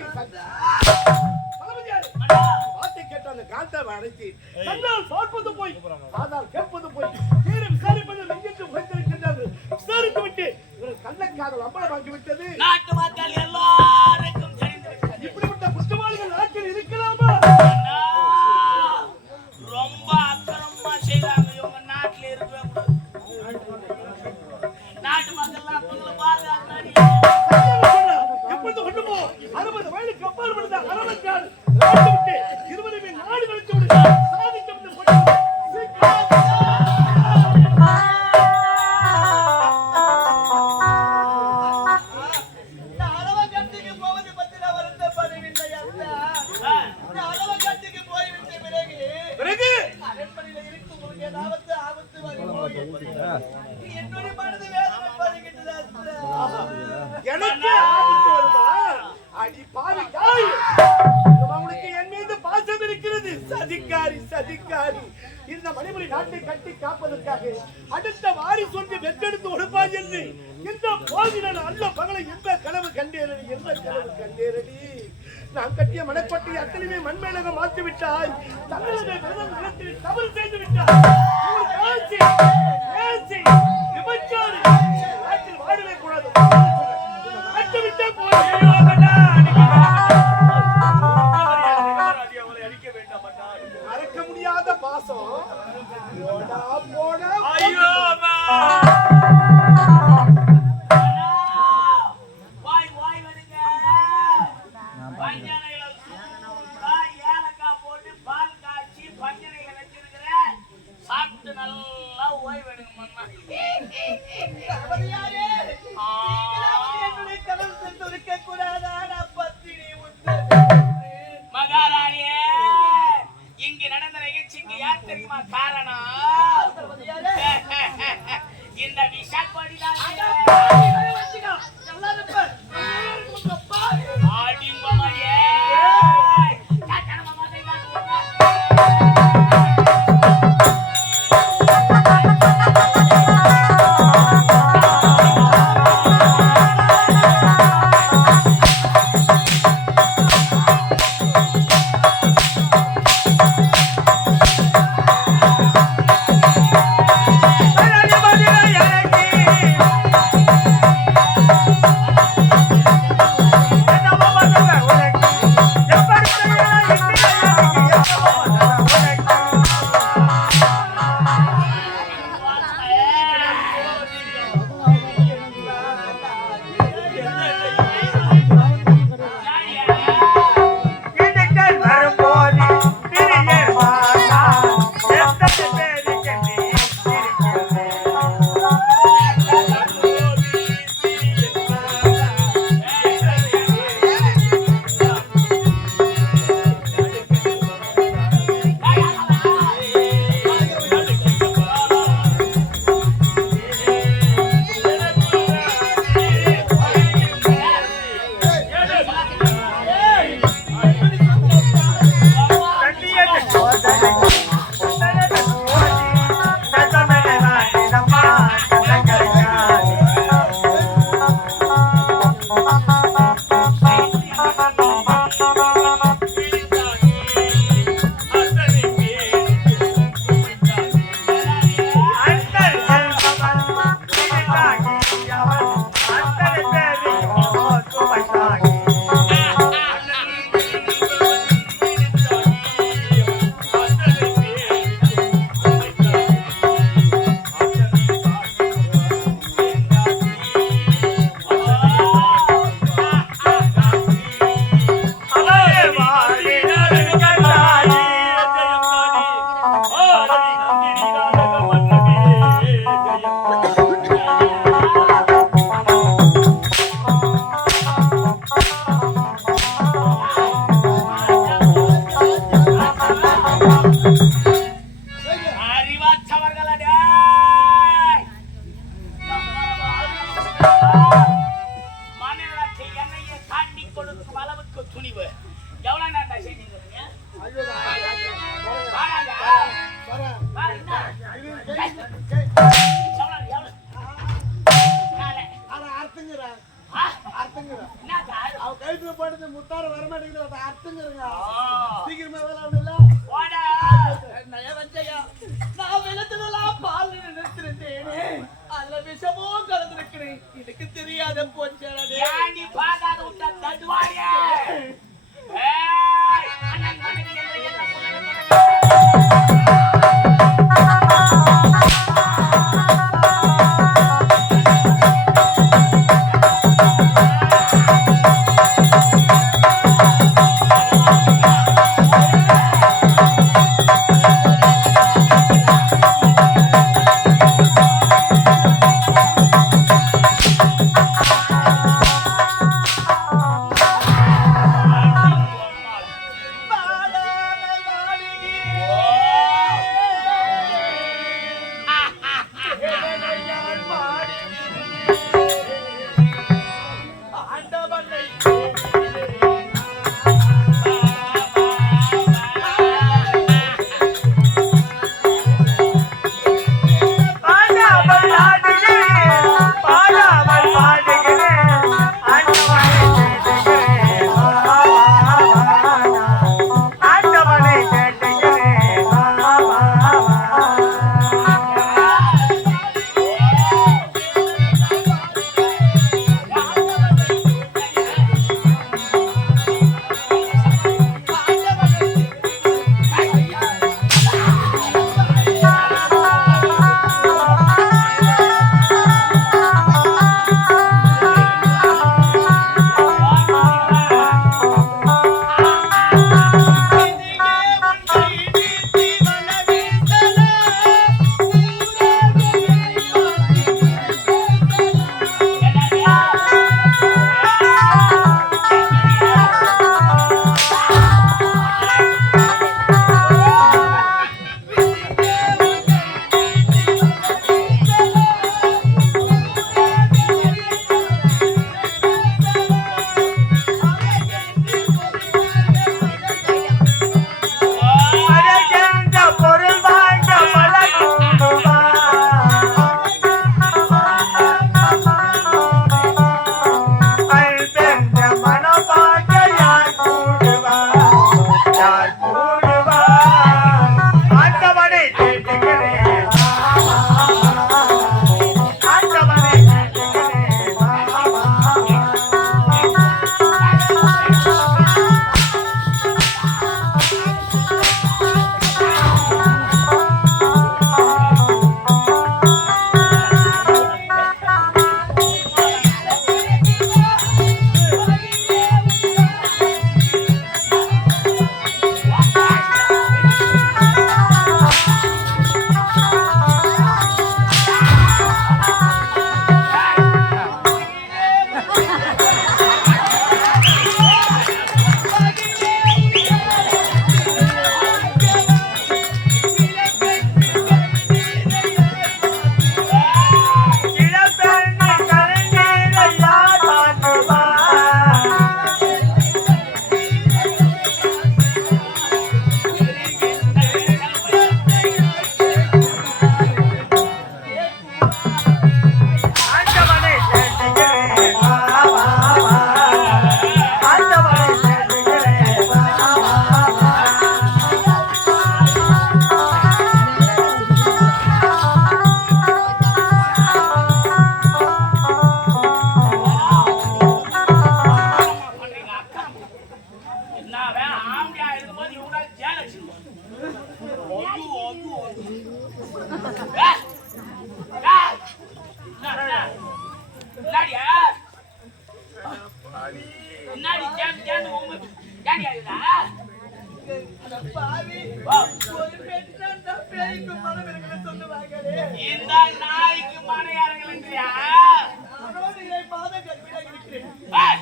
வார்த்தை கேட்ட அந்த காந்தாவை அழைத்து தன்னால் பார்ப்பது போய் ஆனால் கேட்பது போய் தீர விசாரிப்பது மெய்யென்று உழைத்திருக்கின்றார்கள். விசாரித்து விட்டு இவர்கள் கள்ளக்காதல் அம்பலமாக்கி விட்டது. நாட்டு மக்கள் எல்லாருக்கும் தெரிந்து இப்படிப்பட்ட குற்றவாளிகள் நாட்டில் இருக்கலாமா? ரொம்ப அக்கிரமமா செய்றாங்க. இவங்க நாட்டில் இருக்கவே நாட்டு மக்கள் எப்பொழுது கொண்டுமோ 60 வயதுக்கு அப்பால் விழுந்த அரவக்கால் விட்டு 20 நாடு கழித்து விடு சாதிக்க அரவக்கட்டுக்கு போவது பற்றி நான் வருத்தப்படவில்லை. அந்த அரவக்கட்டுக்கு போய்விட்ட பிறகு அரண்மனையில் இருக்கும் ஏதாவது ஆபத்து வருமோ என்னுடைய மனது வேதனைப்படுகின்றது. எனக்கு ஆபத்து வருமா? அடி பாவி காய், அவனுக்கு என் மீது பாசம் இருக்கிறது. சதிக்காரி சதிக்காரி. இந்த மணிமுறை நாட்டை கட்டி காப்பதற்காக அடுத்த வாரி சொல்லி வெற்றெடுத்து ஒடுப்பாய் என்று இந்த போதினால் அல்ல பகலை எந்த கனவு கண்டேரடி, எந்த கனவு கண்டேரடி. நான் கட்டிய மனப்பட்டி அத்தனையுமே மண்மேலக மாற்றி விட்டாய். தமிழக விரதம் நிலத்தில் தவறு செய்து விட்டாய். விபச்சாரி நாட்டில் வாழவே கூடாது. விட்டே போய் மறக்க முடியாத பாசம். ஏலக்காய் போட்டு பால் காய்ச்சி பஞ்சனைகளை வச்சிருக்கிற சாப்பிட்டு நல்லா ஓய்வெடுங்க மன்னா. என்னுடைய கடல் சென்று இருக்க கூடாதா? துணிவு எவ்வளவு நேரம் செஞ்சுக்கிறீங்க ஐயோ வாடாங்க வரேன் வா என்ன அர்த்தங்கிறேன் என்ன கார் அவ கைத்துல போட்டு முத்தார வரமாட்டேங்குது அதை அர்த்தங்கிறங்க சீக்கிரமா வேலை இல்ல போடா நயவஞ்சையா நான் வெள்ளத்துலாம் பால் நினைத்திருந்தேனே அதுல விஷமோ கலந்திருக்கிறேன் எனக்கு தெரியாத போச்சே ஏண்டி பாக்காத விட்டா தட்டுவாயே ஏய் அண்ணன் மனைவி என்ன இந்த நாய்க்கு மனையாரங்கள்ன்றியா?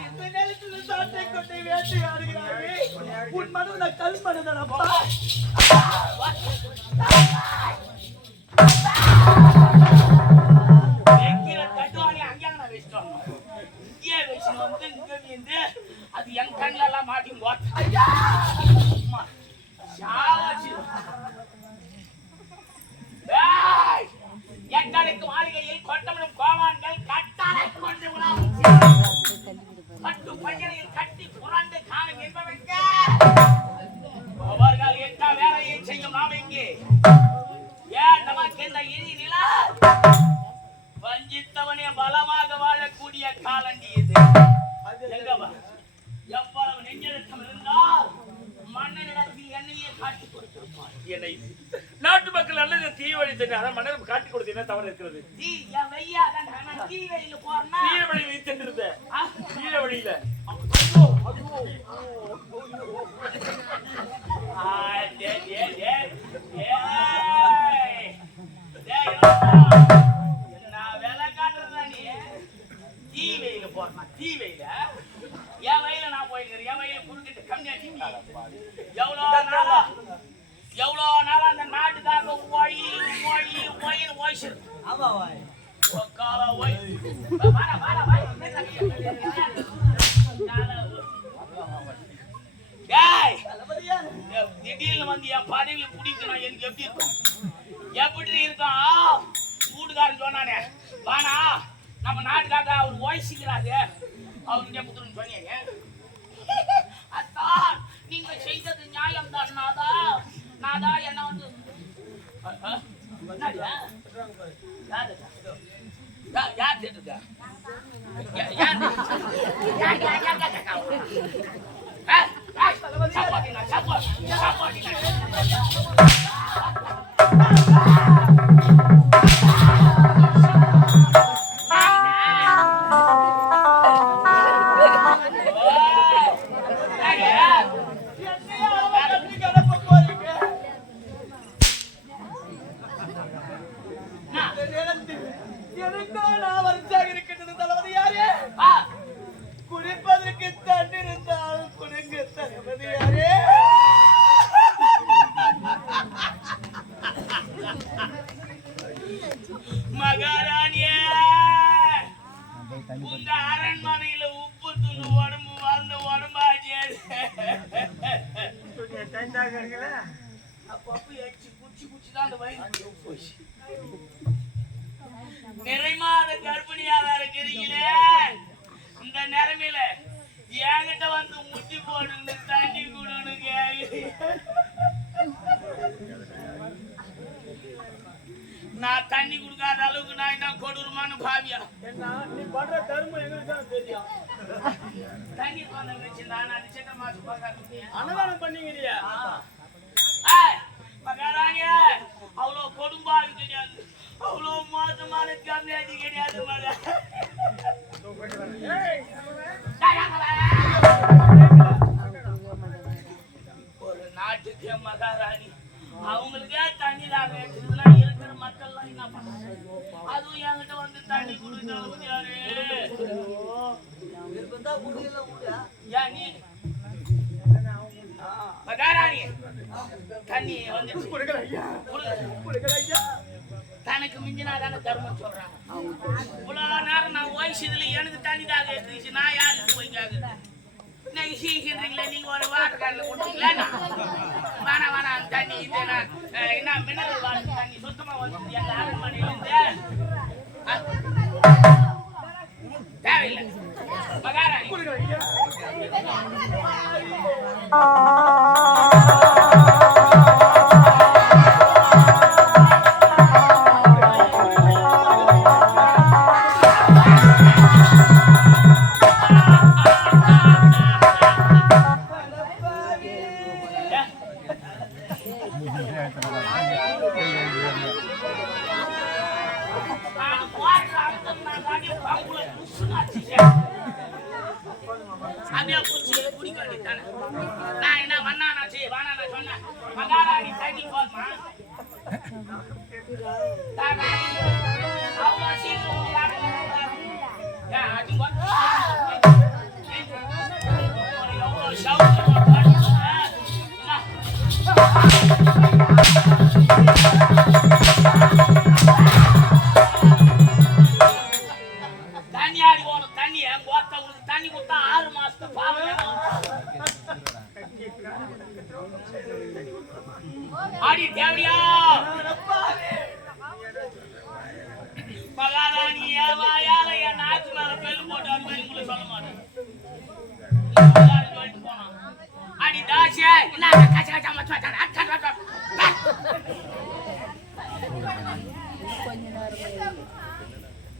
இந்த நேரத்தில் சாட்டை கொட்டை வேட்டையாடுகிறாரே உன் மனதுல கல் மனதனப்பா. வைக்கிற தட்டுவாணி அங்கே நான் வச்சிட்டோம். இங்கே வச்சு வந்து இங்க அது என் கண்ணெல்லாம் மாட்டி எங்களுக்கு மாளிகையில் கொட்டமிடும் கோமான்கள் கட்டாரை கொண்டு பட்டு பையனில் கட்டி புரண்டு காணும் என்பவங்க அவர்கள் எந்த வேலையை செய்யும் நாம் இங்கே ஏன் நமக்கு இந்த இனி நிலா வஞ்சித்தவனே பலமாக வாழக்கூடிய காலண்டி இது எங்கவா எவ்வளவு நெஞ்செழுத்தம் இருந்தால் மன்னனிடத்தில் என்னையே காட்டி கொடுத்திருப்பான் என்னை நாட்டு மக்கள் நல்லது தீ வழி சென்று மன்னர் காட்டி கொடுத்து என்ன தவறு இருக்கிறது தீ வழியில போறா தீ வழியில சென்றிருந்த தீர வழியில தீவையில போறேன் தீவையில என் வயல நான் போயிருக்கிறேன் என் வயல குறுக்கிட்டு கம்மியாட்டி எவ்வளவு நாளா அந்த நாட்டுக்காக திடீர்னு வந்து என் பதவியை பிடிக்கணும் எனக்கு எப்படி இருக்கும் எப்படி இருக்கும் வீட்டுக்காரன் சொன்னானே வானா நம்ம நாட்டுக்காக அவர் ஓய்சிக்கிறாரு அவருடைய புத்திரன் சொன்னீங்க அத்தான் நீங்க செய்தது நியாயம் தான் நாதா என்ன வந்து யார் கேட்டுருக்க குடிப்பதற்கு தண்டிருந்தால் குடுங்க தளபதி யாரே மகாராணியே உங்க அரண்மனையில உப்பு துணு உடம்பு வாழ்ந்த உடம்பாச்சு அப்பப்ப எச்சு குச்சி அந்த வயிறு போச்சு நிறைமாத கர்ப்பிணியாக இருக்கிறீங்களே இந்த நிலைமையில என்கிட்ட வந்து முட்டி போடுன்னு தண்ணி கொடுன்னு நான் தண்ணி கொடுக்காத அளவுக்கு நான் என்ன கொடூரமான பாவியா நீ பண்ற தர்மம் எங்களுக்கு தான் தெரியும் தண்ணி பண்ண வச்சு நான் அது சின்ன மாசம் பார்க்க அன்னதானம் பண்ணிக்கிறியா மகாராணியா அவ்வளோ கொடும்பாடு கிடையாது அவ்வளோ மோசமான கம்மியாதி கிடையாது மகா ஒரு நாட்டுக்கு மகாராணி அவங்களுக்கே தண்ணி தாங்க இருக்கிற மக்கள்லாம் என்ன பண்ணாங்க அதுவும் என்கிட்ட வந்து தண்ணி கொடுத்து யாரு ஏன் நீ மகாராணி தண்ணி வந்து தனக்கு மிஞ்சினாதான தர்மம் சொல்றாங்க இவ்வளவு நேரம் நான் வயசுல எனக்கு தண்ணி தாக எடுத்துச்சு நான் யாருக்கு போய் கேக்குறேன் நீங்க சீக்கிரீங்களா நீங்க ஒரு வாட்டர் கேன்ல கொடுத்தீங்களா வேணா தண்ணி இது என்ன மினரல் வாட்டர் தண்ணி சுத்தமா வந்து எங்க அரண்மனையில இருந்து தேவையில்லை மகாராணி நான் என்ன வண்ணானா சொன்னேன் மகாராணி தண்ணி போதுமா தண்ணி ஆடி போகணும் தண்ணி என் தண்ணி கொடுத்தா 6 மாசத்துக்கு பாவம் ஆடி தேவடியா மகாராணி ஏவாயால என் நாச்சு மேல பெரு போட்டு அது மாதிரி உங்களை சொல்ல மாட்டேன். அடி தாசிய என்ன கச்ச கச்சா மச்சு வச்சான்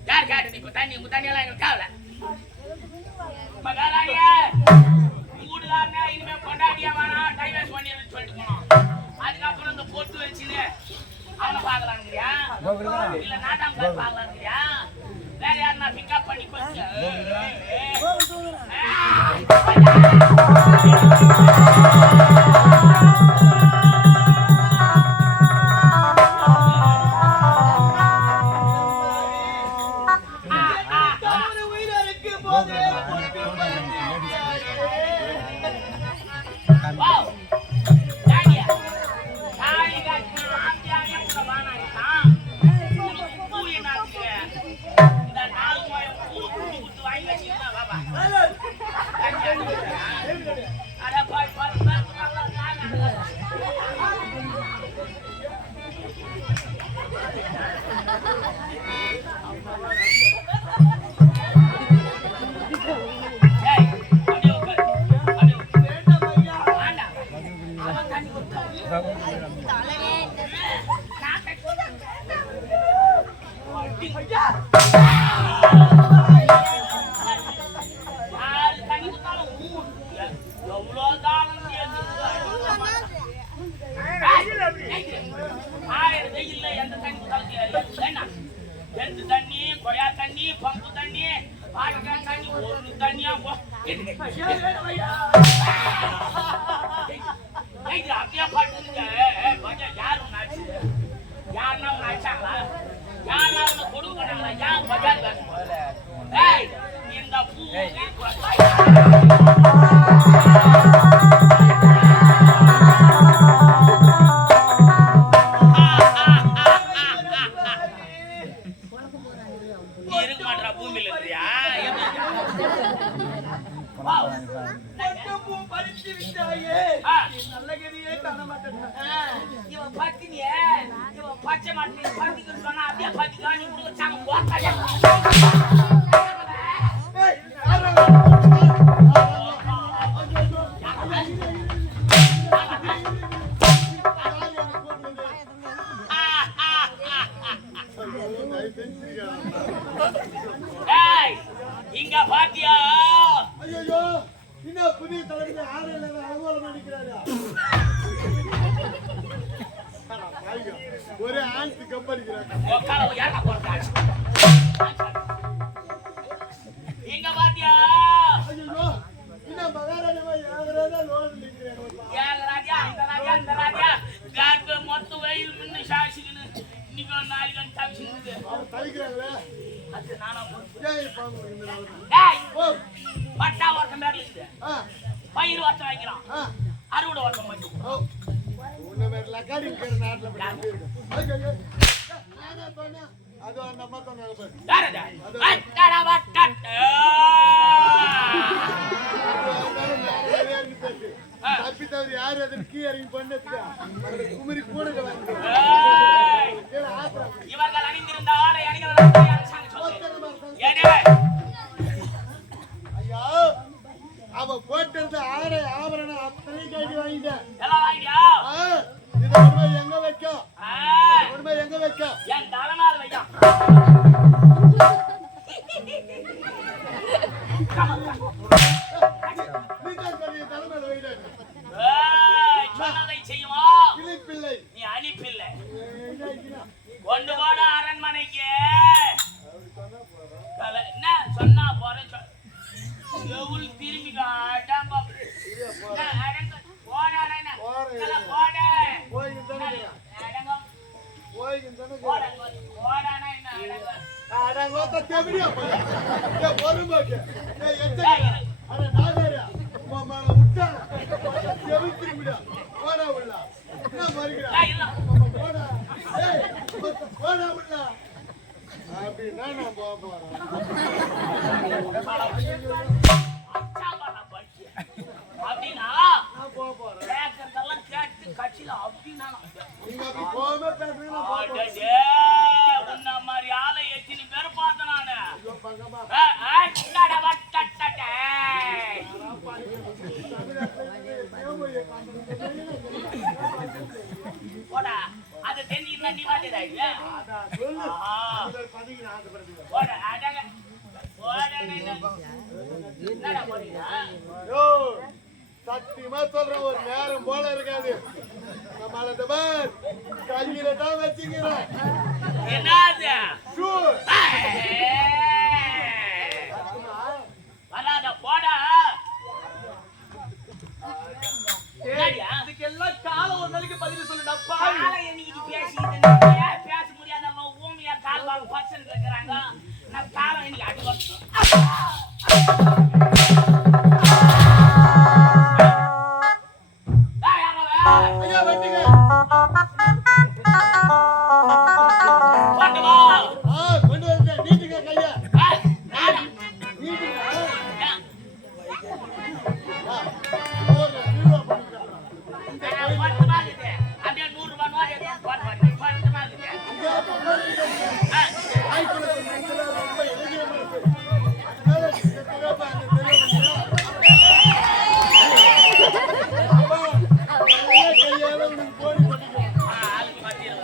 யார் கேட்டு இப்ப தண்ணி உங்க தண்ணி எல்லாம் எங்களுக்கு தேவை. மகாராணிய வீடுதாங்க இனிமே கொண்டாடியா வேணா டைவர்ஸ் பண்ணிடுன்னு சொல்லிட்டு போனோம். அதுக்கப்புறம் இந்த பொட்டு வச்சுன்னு அவனை பாக்கலாங்கிறியா இல்ல நாட்டாம் போய் பாக்கலாங்கிறியா வேற யாருன்னா பிக்கப் பண்ணி போச்சு. இங்க பாத்தியா ஐயோ இன்னும் புதிய தலைமை ஆறு அனுகூலம் நினைக்கிறாரு. ஒரே ஆன்சி கம்பெனிக்கிறாங்க. இங்க பாத்தியா ஐயோ இன்னும் மகாராஜா யாவரேதான் லோன் நினைக்கிறாங்க. ராஜா இந்த ராஜா கார்ப மொத்த வெயில் முன்ன சாசிக்கின்னு இன்னைக்கு நாளைக்கு தவிச்சுன்னு அவர் தவிக்கிறாங்களே அது நானா டேய் பட்டா ஒருத்தன் பேர்ல இருக்குது பயிர் ஒருத்தன் வைக்கிறான் அறுவடை ஒருத்தன் வைக்கும் உன்ன மேல லக்காடி இருக்கிற நாட்டுல போய் அது அந்த அம்மா சொன்னாங்க பாரு யாரடா அட்டடா வட்டட்ட தப்பி தவறி யாரு அதற்கு இறங்கி பண்ணதுக்கா குமரி கூட இவர்கள் அணிந்திருந்த ஆடை அணிகள் ஐயா அவ போட்டிருந்த ஆடை ஆபரணம் அத்தனை கைடி வாங்கிட்டேன். எல்லாம் வாங்கியா இது ஒருமே எங்க வைக்கும் ஒருமே எங்க வைக்கும் என் தலைமால வையா தலைமையில வைடாது சொன்னதை செய்யுமா கிளிப்பிள்ளை நீ அனுப்பில்லை கொண்டு போட அரண்மனைக்கு என்ன சொன்னா போறேன் திரும்பி காட்டாங்க அப்படின்னா நான் போக போறேன். அப்படின்னா நான் போக போறேன். கேட்கறதெல்லாம் கேட்டு கட்சியில அப்படின்னா கோவமே பேசுறீங்க நான் பாப்போம். அடடே, உன்ன மாதிரி ஆளை எத்தனை பேர் பார்த்தேன் நானு. ஐயோ பங்கம்மா என்னடா வட்டட்டட்டே. போடா, அதை தெரிஞ்சுக்கிட்டா நீ மாட்டேறாயில்ல. சொல்லு ஆஹா. பதிக்கு நான் ஆசைப்படுறேன். போடா, அடங்க. போடா, என்னடா போறீங்க? யோ சத்தியமா சொல்றேன் ஒரு நேரம் போல இருக்காது. நம்மள இந்த பார் கையில தான் வச்சுக்கிறேன். என்னது? ஷூ வராத, போடா. என்னடியா? இதுக்கெல்லாம் காலம் ஒரு நாளைக்கு பதில் சொல்லுடா காலை எண்ணிக்கிட்டு பேசிக்கிட்டு ஏன் பேச முடியாதவங்க ஊமையா கால் வாங்க பர்சன்ட் இருக்கிறாங்க. நான் காலம் எண்ணிக்கி அடி ஐயா வெட்டிங்க. கொண்டு வா. கொண்டு வந்து நீட்டுங்க கைய. நானா? நீட்டுங்க. ஏன்? ஒரு ரூபா பண்ணிக்கலாம். வருத்தமா இருக்குது. அப்படியே 100 ரூபாய் நோட்டு எடுத்து போட்டு பாரு. வருத்தமா இருக்குது. ஆய்க்குள்ள மனசுல ரொம்ப இலகிய மனசு. அதனால இந்த திரப்ப அந்த திரப்ப அப்பா நல்ல கையால உனக்கு போடி பண்ணிக்கலாம். ஆளுக்கு மத்தியில்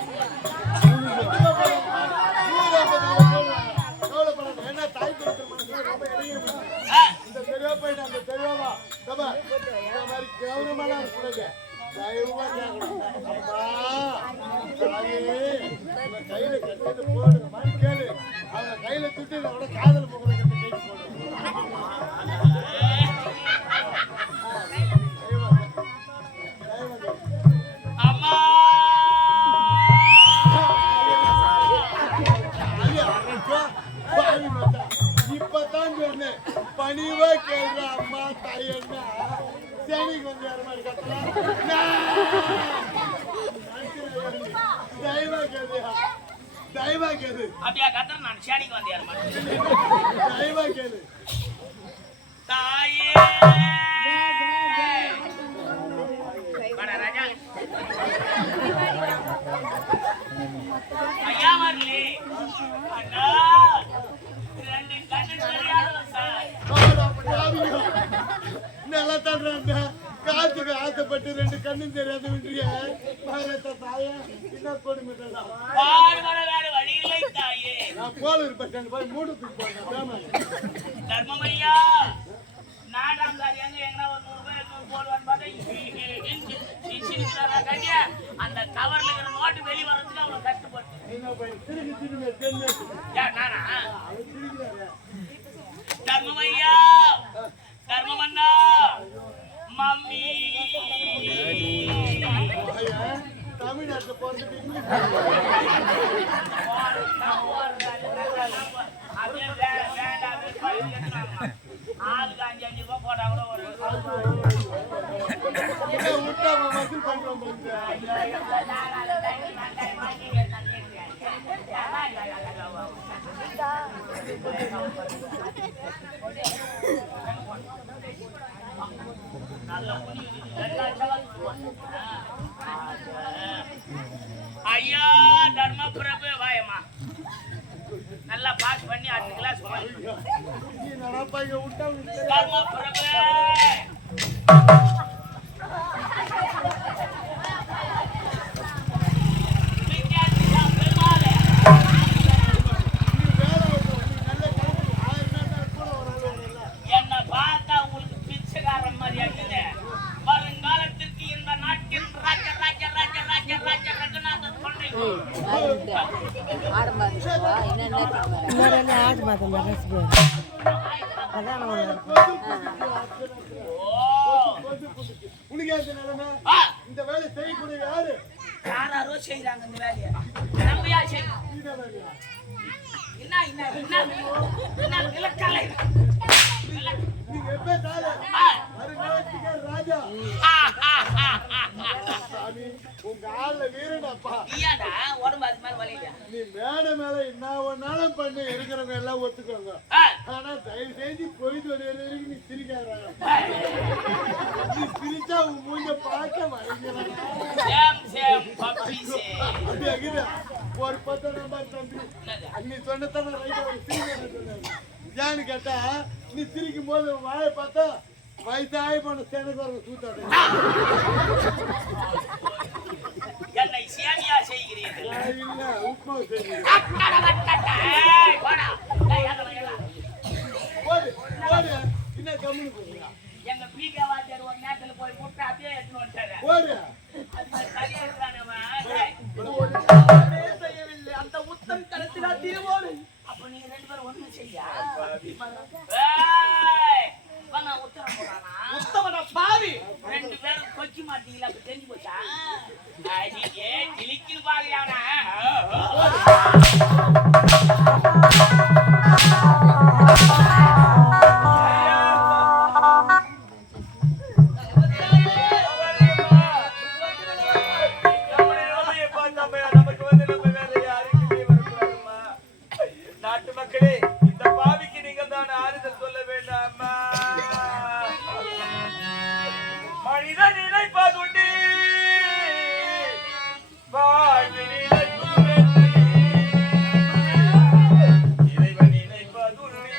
இந்த தெருவாப்பா அந்த தெருவாவா தபா இந்த மாதிரி கௌரவமான இருக்கக்கூடாது. தயவுமா கேட்கணும். அம்மா தாயே இந்த கையில கட்டிட்டு போடு மாதிரி கேளு. அவங்க கையில துட்டு கூட காதல் முகத்தை கட்டி போடு. அம்மா இப்பதான் சொன்னேன் பணிவா கேள்ற அம்மா தாயன்னா சேனிக்கு வந்து யார மாதிரி கட்டலாம். தயவா கேள்வியா தயவா கேளு அப்படியா கத்துற நான் சேனிக்கு வந்து யாருமா தயவா கேளு. தாயே வாடா ராஜா. ஐயா வரலே. அண்ணா 2 கண்ணு தெரியாத சார். நல்லா தர்றாங்க காத்துக்கு ஆசைப்பட்டு 2 கண்ணும் தெரியாத விட்டுறிய தாயா என்ன கொடுமை. பாடுபட வேற வழி இல்லை தாயே. நான் போலூர் பஸ் ஸ்டாண்ட் போய் மூடுத்துக்கு போனேன். தர்மமையா நாடாம் சார் எங்கன்னா ஒரு 100 பேர் போடுவான்னு பார்த்தா கண்டியா அந்த கவர்ல இருக்கிற நோட்டு வெளியே வர்றதுக்கு அவ்வளவு கஷ்டப்பட்டு. என்ன போய் திரும்பி திரும்பி தென்னை நானா அவர் திரும்பினாரு. தர்மமையா தர்மமண்ணா மம்மி ஐயா தமிழ்நாட்டுல பிறந்துட்டு இங்கிலீஷ் ஆளுக்கு 5 ரூபாய் போட்டா கூட ஒரு விட்டா வசூல் பண்றோம். ஐயா தர்மபிரபு வாயம்மா நல்லா பாஸ் பண்ணி 8 கிளாஸ் நடப்பா இங்க விட்டா தர்மபிரபு என்ன பார்த்தா உங்களுக்கு பிச்சைக்காரன் மாதிரி இருக்குது. வருங்காலத்திற்கு இந்த நாட்டின் ராஜ ராஜ ராஜ ராஜ ராஜ ரகுநாதன் கொண்டை உனக்கு நிலைமை இந்த வேலை செய்யக்கூடிய யாரு யாரோ செய்யறாங்க இந்த வேலையை நம்பியா செய்யணும். இந்த வேலையா என்ன இலக்கலை நீங்க எப்ப தாரு வருங்காலத்துக்கு ராஜா சாமி உங்க ஆள்ல வீரனப்பா நீயாடா உடம்பு அது மாதிரி வலியா நீ நீ மேடை மேல என்ன ஒன்னாலும் பண்ணி இருக்கிறவங்க எல்லாம் ஒத்துக்கோங்க. ஆனா தயவு செஞ்சு போயிட்டு வர வரைக்கும் நீ சிரிக்காத. நீ சிரிச்சா உன் மூஞ்ச பார்க்க பயங்கரம். ஒரு 10 நம்பர் தம்பி நீ சொன்னதான ரைட்டா ஒரு சிரிக்க ஏன்னு கேட்டா நீ சிரிக்கும் போது வாயை பார்த்தா வயசாகி போன சேனக்காரங்க சூத்தாடு. என்னை சேமியா செய்கிறீர்கள் இல்ல உப்புமா செய்யுங்க. என்ன கம்முன்னு போறீங்க? எங்க பீகா வாத்தியார் ஒரு நேரத்துல போய் முட்டை அப்படியே எடுத்துன்னு வந்துட்டாரு. அந்த உத்தம் தளத்திலா திருவோடு அப்ப நீங்க 2 பேரும் ஒண்ணு செய்யா உத்தரம் போறானா உத்தமன பாவி 2 பேரும் கொச்சி மாட்டீங்களா அப்ப தெரிஞ்சு போச்சா நீங்க கிளிக்கில் பாக்கலானா நாட்டு மக்களே இந்த பாவிக்கு நீங்கள் தான் ஆறுதல் சொல்ல வேண்டாமா மனித நினைப்பதுண்டு வாழ்வு நினைப்பதுண்டு இறைவன் நினைப்பதுண்டு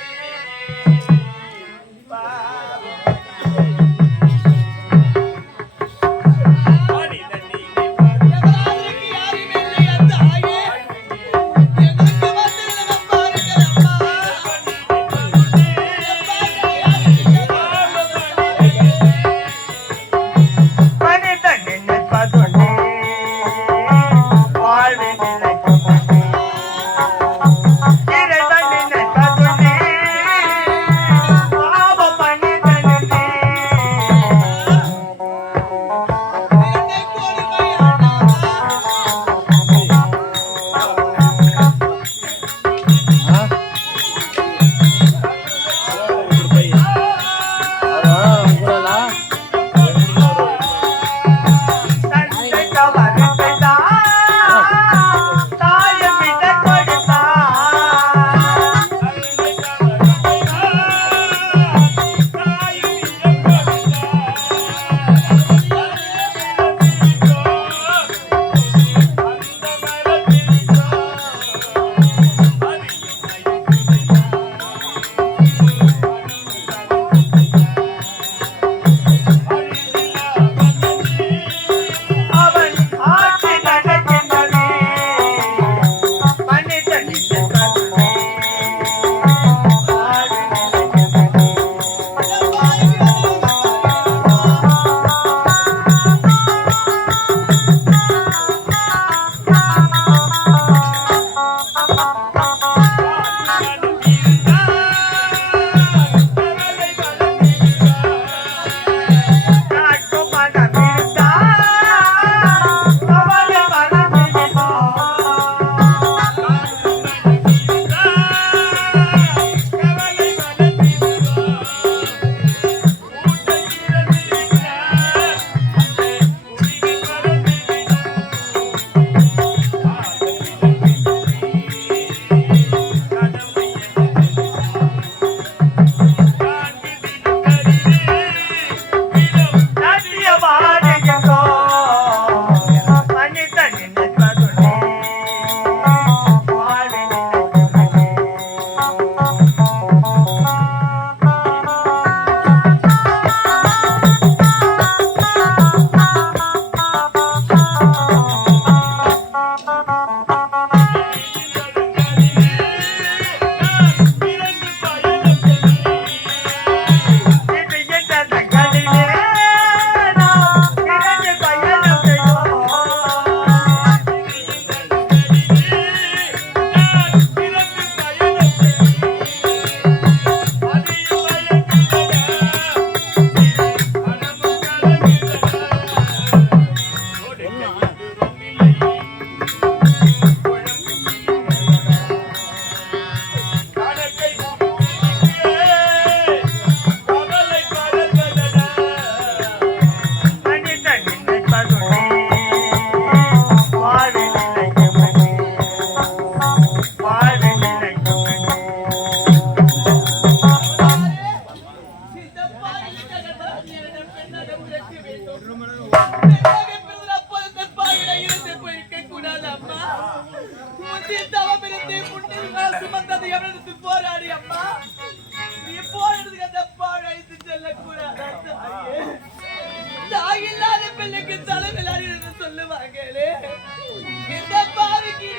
போராடி அம்மா நீ போறதுக்கு அந்த பாழைத்து செல்லக்கூடாது தாய் இல்லாத பிள்ளைக்கு தலைவிலாடி என்று சொல்லுவாங்களே இந்த பாவிக்கு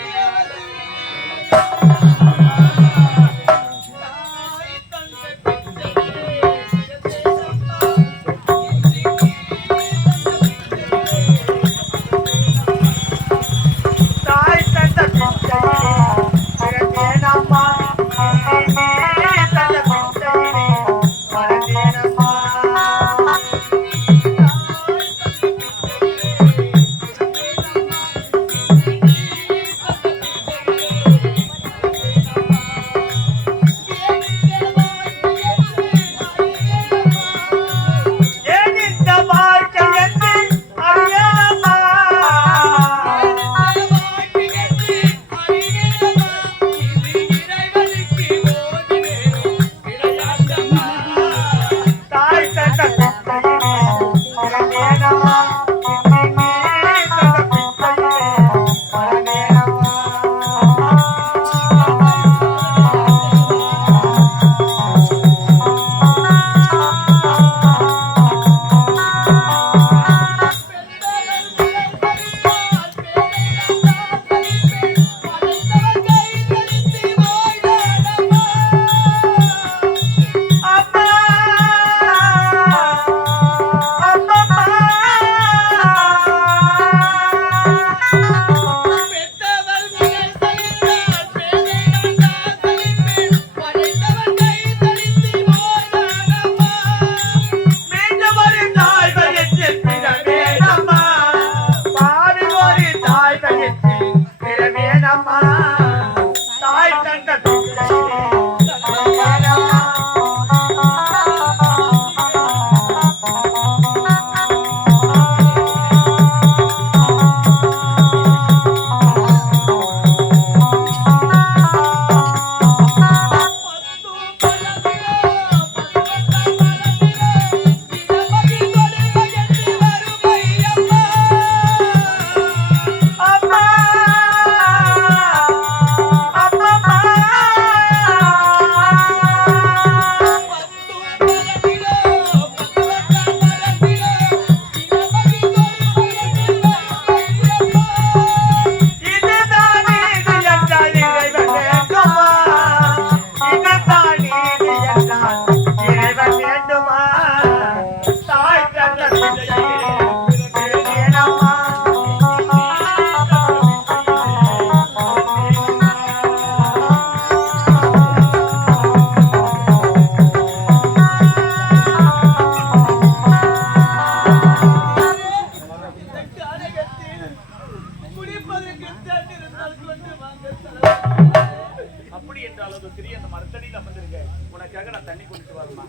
அப்படி என்றால் அது சிறிய அந்த மரத்தடியில் அமர்ந்திருக்க உனக்காக நான் தண்ணி குடிச்சு வரமா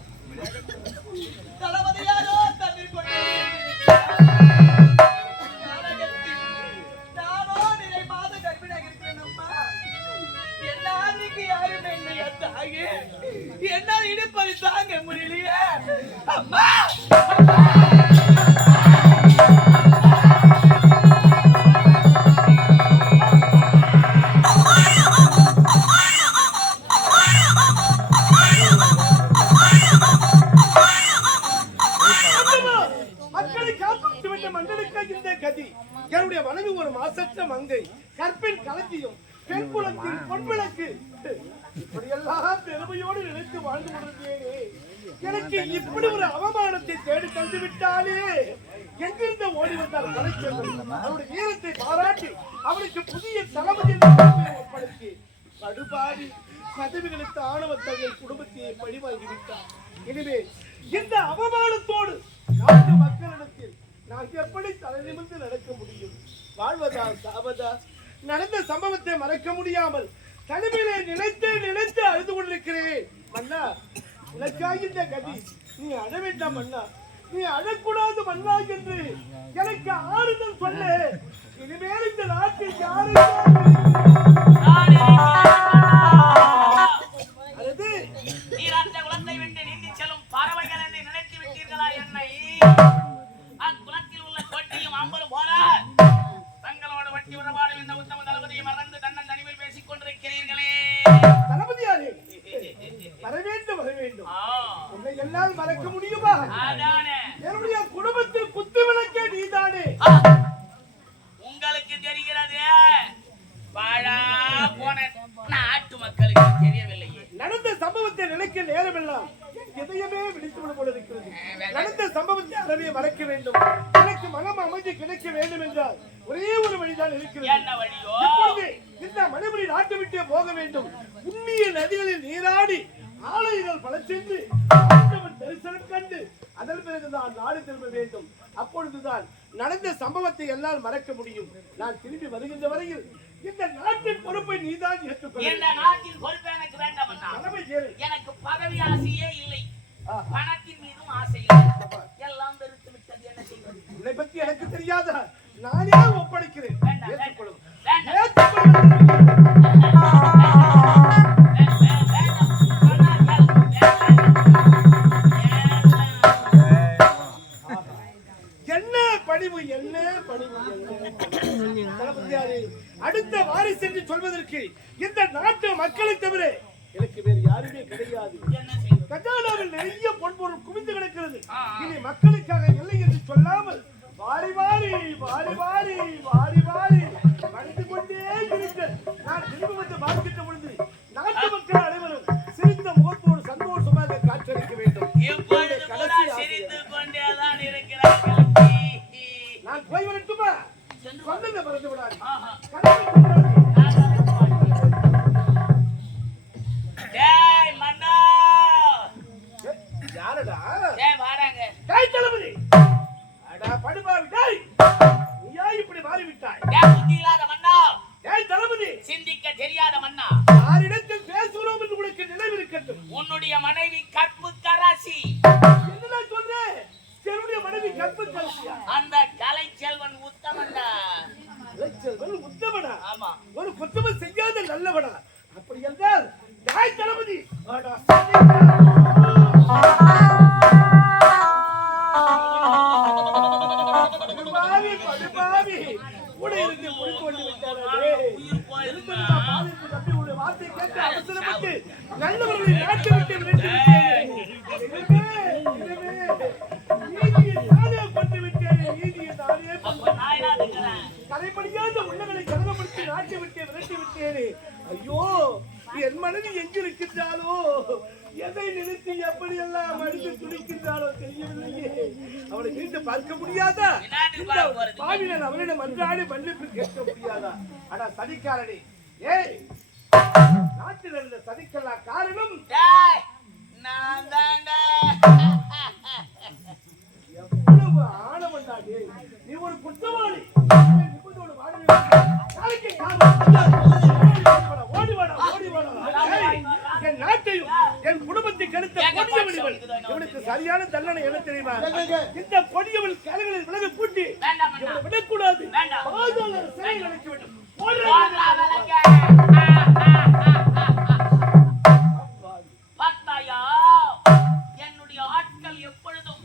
தளபதியாரோ தண்ணீர் கொண்டு நானோ நிறை மாத கர்ப்பிணியாக இருக்கிறேன் அம்மா எல்லாருக்கும் யாருமே இல்லையா தாயே என்னால் இடுப்பதை தாங்க முடியலையே அம்மா என்னுடைய மனைவி ஒரு மாசற்ற மங்கை கற்பின் களஞ்சியம் பெண் குலத்தின் பொன்விளக்கு இப்படியெல்லாம் பெருமையோடு நினைத்து வாழ்ந்து கொண்டிருந்தேனே எனக்கு இப்படி ஒரு அவமானத்தை தேடி தந்து விட்டாலே எங்கிருந்த ஓடி வந்தால் கலைச்செல்வன் அவருடைய வீரத்தை பாராட்டி அவனுக்கு புதிய தளபதி ஒப்படைத்து கடுபாடி பதவிகளுக்கு ஆணவத்தங்கள் குடும்பத்தை பழிவாங்கிவிட்டார். எனவே இந்த அவமானத்தோடு நாட்டு மக்களிடத்தில் நான் எப்படி தலை நிமிர்ந்து நடக்க முடியும்? வாழ்வதா சாவதா? நடந்த சம்பவத்தை மறக்க முடியாமல் தனிமையிலே நினைத்து அழுது கொண்டிருக்கிறேன். மன்னா, உனக்காக இந்த கதி. நீ அழ வேண்டாம் மன்னா, நீ அழக்கூடாது மன்னா என்று எனக்கு ஆறுதல் சொல்ல. இனிமேல் இந்த நாட்டில் குலத்தை விட்டு நீந்தி செல்லும் பறவைகள் என்று நினைத்து விட்டீர்களா என்னை? அக்குலத்தை உங்களுக்கு தெரிகிறது, வாழா போன நாட்டு மக்களுக்கு தெரியவில்லையே. நடந்த சம்பவத்தை நினைக்க நேரமெல்லாம் எதையுமே விழித்துவிட போல இருக்கிறது. நடந்த சம்பவத்தை அறவே மறக்க வேண்டும். எனக்கு மனம் அமைதி கிடைக்க வேண்டும் என்றால் ஒரே ஒரு வழிதான் இருக்கிறது. என்ன வழியோ? இப்பொழுது இந்த மனைவி நாட்டை விட்டே போக வேண்டும். புண்ணிய நதிகளில் நீராடி ஆலயங்கள் பல சென்று தரிசனம் கண்டு அதன் பிறகுதான் நாடு திரும்ப வேண்டும். அப்பொழுதுதான் நடந்த சம்பவத்தை எல்லாம் மறக்க முடியும். நான் திரும்பி வருகின்ற வரையில் இந்த நாட்டின் பொறுப்பை நீதான் ஏற்றுக்கொள்ள. இந்த நாட்டின் பொறுப்பு எனக்கு வேண்டாம் அண்ணா. எனக்கு பதவி ஆசையே இல்லை, பணத்தின் மீதும் ஆசை இல்லை. எல்லாம் வெறுத்து விட்டது. என்ன செய்வது? உன்னை பற்றி எனக்கு தெரியாத நானே ஒப்படைக்கிறேன். ஏற்றுக்கொள்ளும். என்ன பணிவு, என்ன பணிவு, அடுத்த வாரிசு என்று சொல்வதற்கு இந்த நாட்டு மக்களை தவிர எனக்கு வேறு யாருமே கிடையாது. கஜானாவில் நிறைய பொன்பொருள் குவிந்து கிடக்கிறது. இனி மக்களுக்காக இல்லை என்று சொல்லாமல் வாரி வாரி வாரி வாரி வாரி வாரி படித்துக் கொண்டே இருக்க நான் திரும்ப வந்து பார்க்கின்ற பொழுது நாட்டு மக்கள் அனைவரும் சிரித்த முகத்தோடு சந்தோஷமாக காட்சியளிக்க வேண்டும். நான் போய் வரட்டுமா? சொன்னதை மறந்து விடாது. யாரடா? தளபதி. அடா படுபாவி டேய், நீயா இப்படி மாறிவிட்டாய்? தளபதி, சிந்திக்க தெரியாத மன்னா, யாரிடத்தில் பேசுகிறோம் என்று உனக்கு நினைவிருக்கட்டும். உன்னுடைய மனைவி கற்பு கராசி. என்ன சொல்ற? என்னுடைய மனைவி கற்பு கராசியா? அந்த கலை செல்வன் உத்தமன்டா. செல்வன் உத்தமனா? ஆமா. ஒரு குற்றமும் செய்யாத நல்லவனா? அப்படி என்றால் தளபதி படுபாவி உடையிருந்து முடித்து கொண்டு விட்டாரே. வார்த்தை கேட்டு அவசரப்பட்டு நல்லவர்களை நாட்டு விட்டு விட்டு விட்டேன். நீதியை நானே கொண்டு விட்டேன். நீதியை நானே கரைபடியாத உள்ளங்களை கலகப்படுத்தி நாட்டை விட்டு விரட்டி விட்டேனே. ஐயோ, என் மனைவி எங்கிருக்கின்றாளோ, எதை நினைத்து எப்படி எல்லாம் அடித்து துடிக்கின்றாளோ தெரியவில்லையே. அவளை மீண்டும் பார்க்க முடியாதா? பாவினன் அவளிடம் அன்றாடி மன்னிப்பு கேட்க முடியாதா? ஆனா சதிக்காரனே, ஏய், நாட்டில் இருந்த சதிக்கெல்லாம் காரணம் நான் தாண்டா. எவ்வளவு ஆணவண்டாடி, நீ ஒரு குற்றவாளி. என் நாட்டையும் என் குடும்பத்தை கெடுத்த கொடியவன் இவனுக்கு சரியான தண்டனை என்ன தெரியுமா? இந்த கொடியவன் கலைகளில் விலகு பூட்டி இவனை விடக்கூடாது. சிறையில் அடைக்க வேண்டும். பார்த்தாயா, என்னுடைய ஆட்கள் எப்பொழுதும்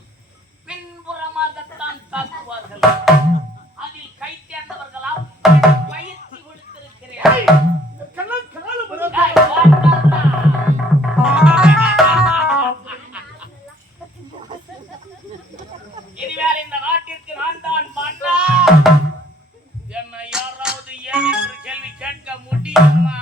பின்புறமாகத்தான் தாக்குவார்கள். அதில் கை தேர்ந்தவர்களால் பயிற்சி கொடுத்திருக்கிறேன். இனிமேல் இந்த நாட்டிற்கு நான் தான் மன்னா. என்னை யாராவது ஏன் என்று கேள்வி கேட்க முடியுமா?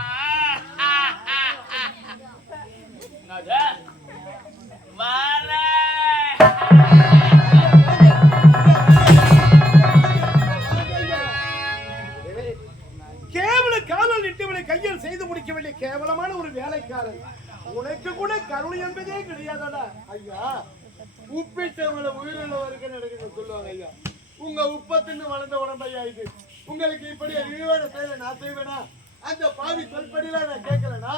கேவல காதல் இட்டவனை கையில் செய்து முடிக்க வேண்டிய கேவலமான ஒரு வேலைக்காரன். உனக்கு கூட கருணை என்பதே கிடையாதா? ஐயா, உப்பிட்டவங்களை உயிருள்ளவருக்கு நடக்க சொல்லுவாங்க. ஐயா, உங்க உப்பத்தின்னு வளர்ந்த உடம்பையா இது. உங்களுக்கு இப்படி இழிவான செயலை நான் செய்வேனா? அந்த பாவி சொல்படியெல்லாம் நான் கேட்கலனா?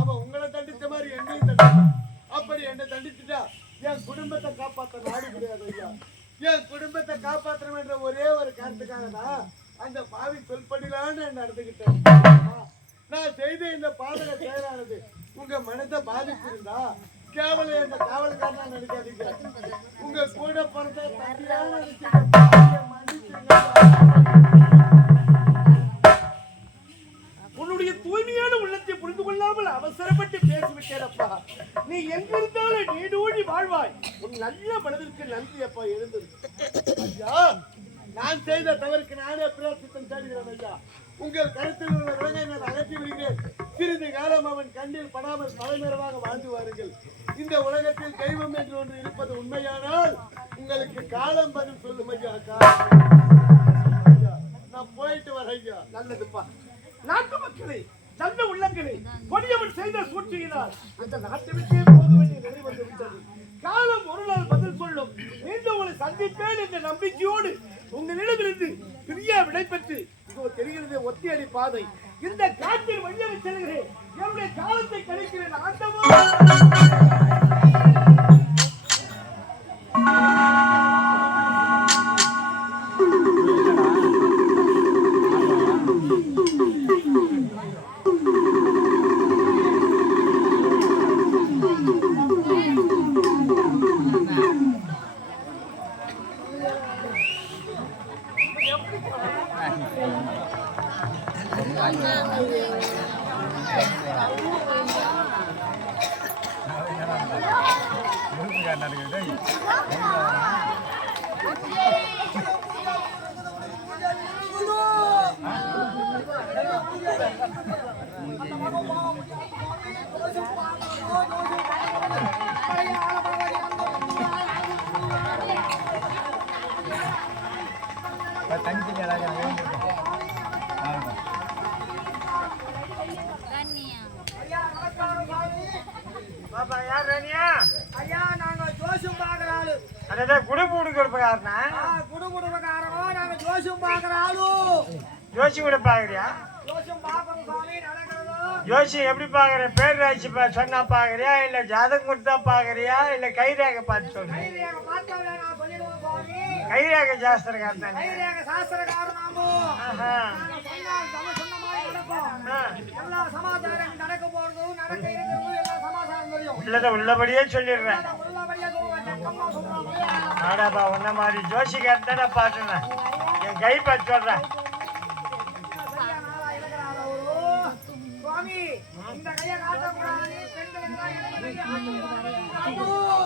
அவன் உங்களை தண்டித்த மாதிரி என்னையும் தண்டித்தான். அப்படி என்னை தண்டிச்சுட்டா என் குடும்பத்தை காப்பாற்ற நாடு கிடையாது. ஐயா, என் குடும்பத்தை காப்பாற்றணும் என்ற ஒரே ஒரு காரணத்துக்காக தான் அந்த பாவி சொல்படியெல்லாம் நான் நடந்துகிட்டேன். நான் செய்த இந்த பாதக செயலானது உங்க மனதை பாதிச்சிருந்தா கேவல இந்த காவல்காரனா நினைக்காதீங்க. உங்க கூட பிறந்த தம்பியான உன்னுடைய தூய்மையான உள்ளத்தை புரிந்து கொள்ளாமல் அவசரப்பட்டு பேசிவிட்டேனப்பா. நீ எங்கிருந்தாலும் நீடூழி வாழ்வாய். உன் நல்ல மனதிற்கு நன்றி அப்பா. எழுந்தது ஐயா, நான் செய்த தவறுக்கு நானே பிரார்த்தித்தம் தேடுகிறேன் ஐயா. உங்கள் கருத்தில் உள்ள விலங்கை நான் அகற்றி விடுகிறேன். சிறிது காலம் அவன் கண்ணில் படாமல் தலைமறைவாக வாழ்ந்து வாருங்கள். இந்த உலகத்தில் தெய்வம் என்று ஒன்று இருப்பது உண்மையானால் உங்களுக்கு காலம் பதில் சொல்லும் ஐயா. நான் போயிட்டு வரேன் ஐயா. நல்லதுப்பா. நாட்டு மக்களே, நல்ல உள்ளங்களே, கொடியவன் செய்த சூழ்ச்சியினால் அந்த நாட்டை விட்டே போக வேண்டிய நிலை வந்து விட்டது. காலம் ஒரு நாள் பதில் சொல்லும். மீண்டும் உங்களை சந்திப்பேன் என்ற நம்பிக்கையோடு உங்களிடமிருந்து பிரியா விடைபெற்று இதோ தெரிகிறது ஒத்தியடி பாதை. இந்த காட்டில் வழியாக செல்கிறேன். என்னுடைய காலத்தை கழிக்கிறேன். ஆண்டவா. ஐயா, நாங்க ஜோசியம் பாக்குற ஆளு. குடுகுடுக்காரவோ, நாங்க ஜோசியம் பாக்குற ஆளு. ஜோசி கூட பாக்குறியா? ஜோசியம் பாக்குறோம் சாமி, நடக்கிறதோ. ஜோசி எப்படி பாக்குற? பேர் ராசி சொன்னா பாக்குறியா, இல்ல ஜாதகம் கொடுத்தா பாக்குறியா, இல்ல கைரேகை பார்த்து சொல்றேன்? கைரேகை பார்த்தாவே நான் சொல்லிடுவோம் சாமி. கைரேகை சாஸ்திரக்காரன் தானே? கைரேகை சாஸ்திரக்காரன் நாமோ. நாங்க சொன்னால் சொன்ன மாதிரி நடக்கும். எல்லா சமாச்சாரம் நடக்க போறதும் நடக்க இருக்கிறதும் எல்லா சமாச்சாரம் தெரியும். உள்ளபடியே சொல்லிடுறேன். உள்ளபடியே சொல்லுவேன். சத்தமா சொல்றாங்க. ஆடாப்பா, உன்ன மாதிரி ஜோசிக்காரன் தானே பாத்துனேன். என் கை பார்த்து சொல்றேன். சரியா நாளா இருக்கிறாள் அவரு. சுவாமி, இந்த கையை காட்டக்கூடாது. பெண்களுக்கு தான் இந்த கையை காட்டக்கூடாது.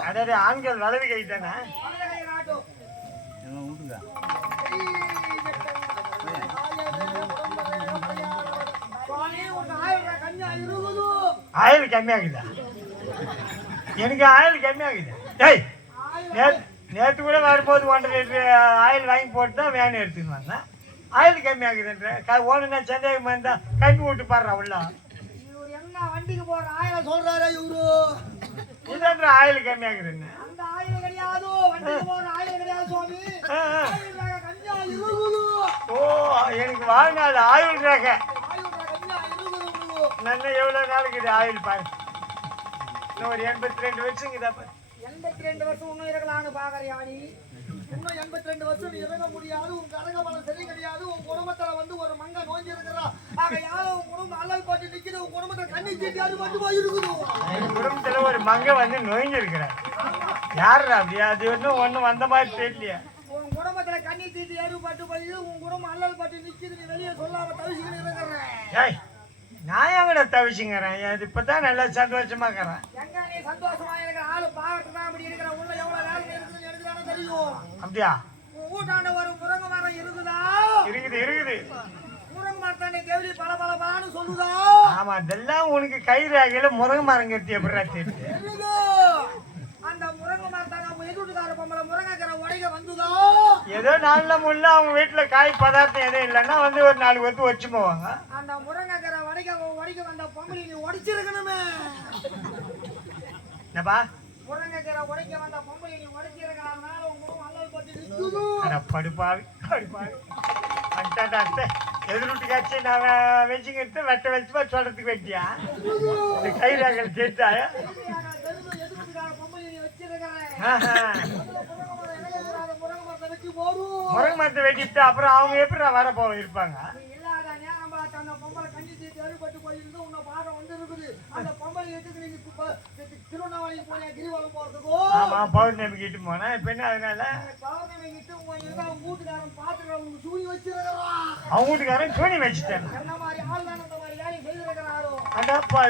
அதாவது ஆண்கள் வலது கை தானே? வலது கையை காட்டும். சுவாமி, உங்க ஆயுள் கன்யா இருக்குது. ஆயில் கம்மியாகுதா? எனக்கு ஆயில் கம்மியாகுது. டேய், நேற்று கூட வரும்போது 1.5 லிட்டர் ஆயில் வாங்கி போட்டு தான் வேன் எடுத்துன்னு வந்தேன். ஆயில் கம்மியாகுதுன்ற ஓடுனா சந்தேகம் இருந்தா கம்பி விட்டு பாடுறா உள்ள. இவரு என்ன வண்டிக்கு போற ஆயில சொல்றாரு இவரு. இதான்ற ஆயில் கம்மியாகுதுன்னு. அந்த ஆயில் கிடையாது, வண்டிக்கு போற ஆயில் கிடையாது சுவாமி. ஆயுள் கன்யா இருக்குது. ஓ, எனக்கு வாழ்நாள் ஆயுள் ரேகை. ஆயுள் கன்யா இருக்குது. நல்ல எவ்வளவு நாளுக்கு இது ஆயுள் பாரு. இன்னும் ஒரு 82 வருஷம் 82 வருஷம் இன்னும் இருக்கலாம்னு பாக்குறியா நீ? இன்னும் 82 வருஷம் நீ இறங்க முடியாது. உன் கரக பலம் சரி கிடையாது. உன் குடும்பத்துல வந்து ஒரு மங்க நோஞ்சி இருக்கிறா. ஆக யாரும் உன் குடும்பம் அல்லல் பாட்டு நிக்குது. உன் குடும்பத்துல கண்ணி சீட்டி அது மட்டும் போயிருக்குது. எங்க குடும்பத்துல ஒரு மங்க வந்து நோய்ஞ்சிருக்கிறார். யாரு அப்படியா? அது ஒன்னும் வந்த மாதிரி தெரியலையா? உன் குடும்பத்துல கண்ணி சீட்டி ஏறுபட்டு போய் உன் குடும்பம் அல்லல் பாட்டு நிக்குது. நீ வெளியே சொல்லாம தவிச்சுக்கிட்டு இருக்கிறேன். நான் எங்கட தவிச்சுங்கிறேன். இப்பதான் நல்லா சந்தோஷமா இருக்கிறேன். எங்க நீ சந்தோஷமா இருக்கிற ஆளு பாக்கட்டு தான் அப்படி இருக்கிற. உள்ள எவ்வளவு வேலை இருக்குதுன்னு எனக்கு தானே தெரியும். அப்படியா? உன் வீட்டாண்ட ஒரு முருங்கை மரம் இருக்குதா? இருக்குது. முருங்கை மரத்தாண்ட கேள்வி பல பல பலன்னு சொல்லுதா? ஆமா, இதெல்லாம் உனக்கு கை ரேகையில முருங்கை மரம் கட்டி எப்படா தெரியுது? அந்த முருங்கை மரத்தாண்ட அவங்க எதிர்த்துக்கார பொம்பளை முருங்கைக்கரை உடைக்க வந்துதா? ஏதோ நல்ல முள்ள அவங்க வீட்டுல காய் பதார்த்தம் எதுவும் இல்லைன்னா வந்து ஒரு 4 கொத்து வச்சு போவாங்க. அந்த முருங்கைக்கரை உடைக்க வந்த பொம்பளை நீ உடைச்சிருக்கணுமே. என்னப்பா? முருங்கைக்கரை உடைக்க வந்த பொம்பளை நீ உடைச்சிருக்கனால உன் குடும்பம் அல்லல் பட்டு நிக்குது. படுப்பாவி அட்டை எதிர்விட்டுக்காச்சு நான் வச்சுக்கிட்டு வெட்ட வச்சுப்பா சொல்றதுக்கு வெட்டியா? இந்த கை ரேகல் கேட்டாயா? எதிர்த்துக்கார பொம்பளை நீ வச்சிருக்கிறேன். முருங்கை மரத்தை வெட்டிட்டு அப்புறம் அவங்க எப்படி வர போக இருப்பாங்க? இல்லாத நேரம் பார்த்து அந்த பொம்பளை கஞ்சி சீட்டு அறுபட்டு போயிருந்து உன்னை பார்க்க வந்து இருக்குது. அந்த பொம்பளை எடுத்து நீங்க திருவண்ணாமலைக்கு போனேன் கிரிவலம் போறதுக்கோ. ஆமா, பௌர்ணமிக்கு இட்டு போனேன். இப்ப என்ன அதனால பௌர்ணமிக்கு அவங்க வீட்டுக்காரன் பார்த்துக்கிற உங்க சூனி வச்சிருக்கிறான். அவங்க வீட்டுக்காரன் சூனி வச்சுட்டேன். என்ன மாதிரி ஆள் தான் அந்த மாதிரி வேலையை செய்திருக்கிறாரோ. அதாப்பா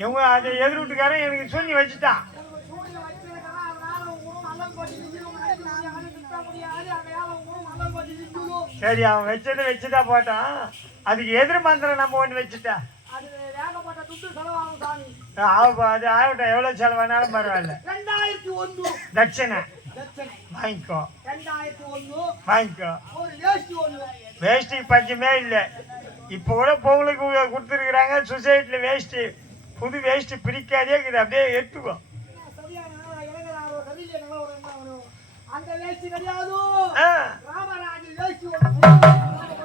இவங்க அதை எதிர் வீட்டுக்காரன் எனக்கு சூனி வச்சுட்டான். சூனி வச்சிருக்கிறான். அதனால உங்க அல்லல் பட்டு நிற்கிறவங்க சரி அவன் வச்சுட்டா போட்டான். அதுக்கு எதிர் மந்திரம் நம்ம ஒன்று வச்சுட்டா அது வேகப்பட்ட துட்டு செலவாகும் சாமி. அது ஆகட்டும், எவ்வளோ செலவானாலும் பரவாயில்ல. 2001 தட்சணை தட்சணை. வாங்கிக்கோ 2001 வாங்கிக்கோ. ஒரு வேஷ்டி ஒண்ணு. வேஷ்டிக்கு பஞ்சமே இல்லை. இப்போ கூட பொங்கலுக்கு கொடுத்துருக்குறாங்க சொசைட்டியில் வேஷ்டி. புது வேஷ்டி பிரிக்காதே இருக்குது, அப்படியே எடுத்துக்கோ. சரியான இளைஞராரோ சரியில்லை நல்ல ஒரு அந்த வேஷ்டி கிடையாது. ஆ ராமராஜ் வேஷ்டி ஒண்ணு.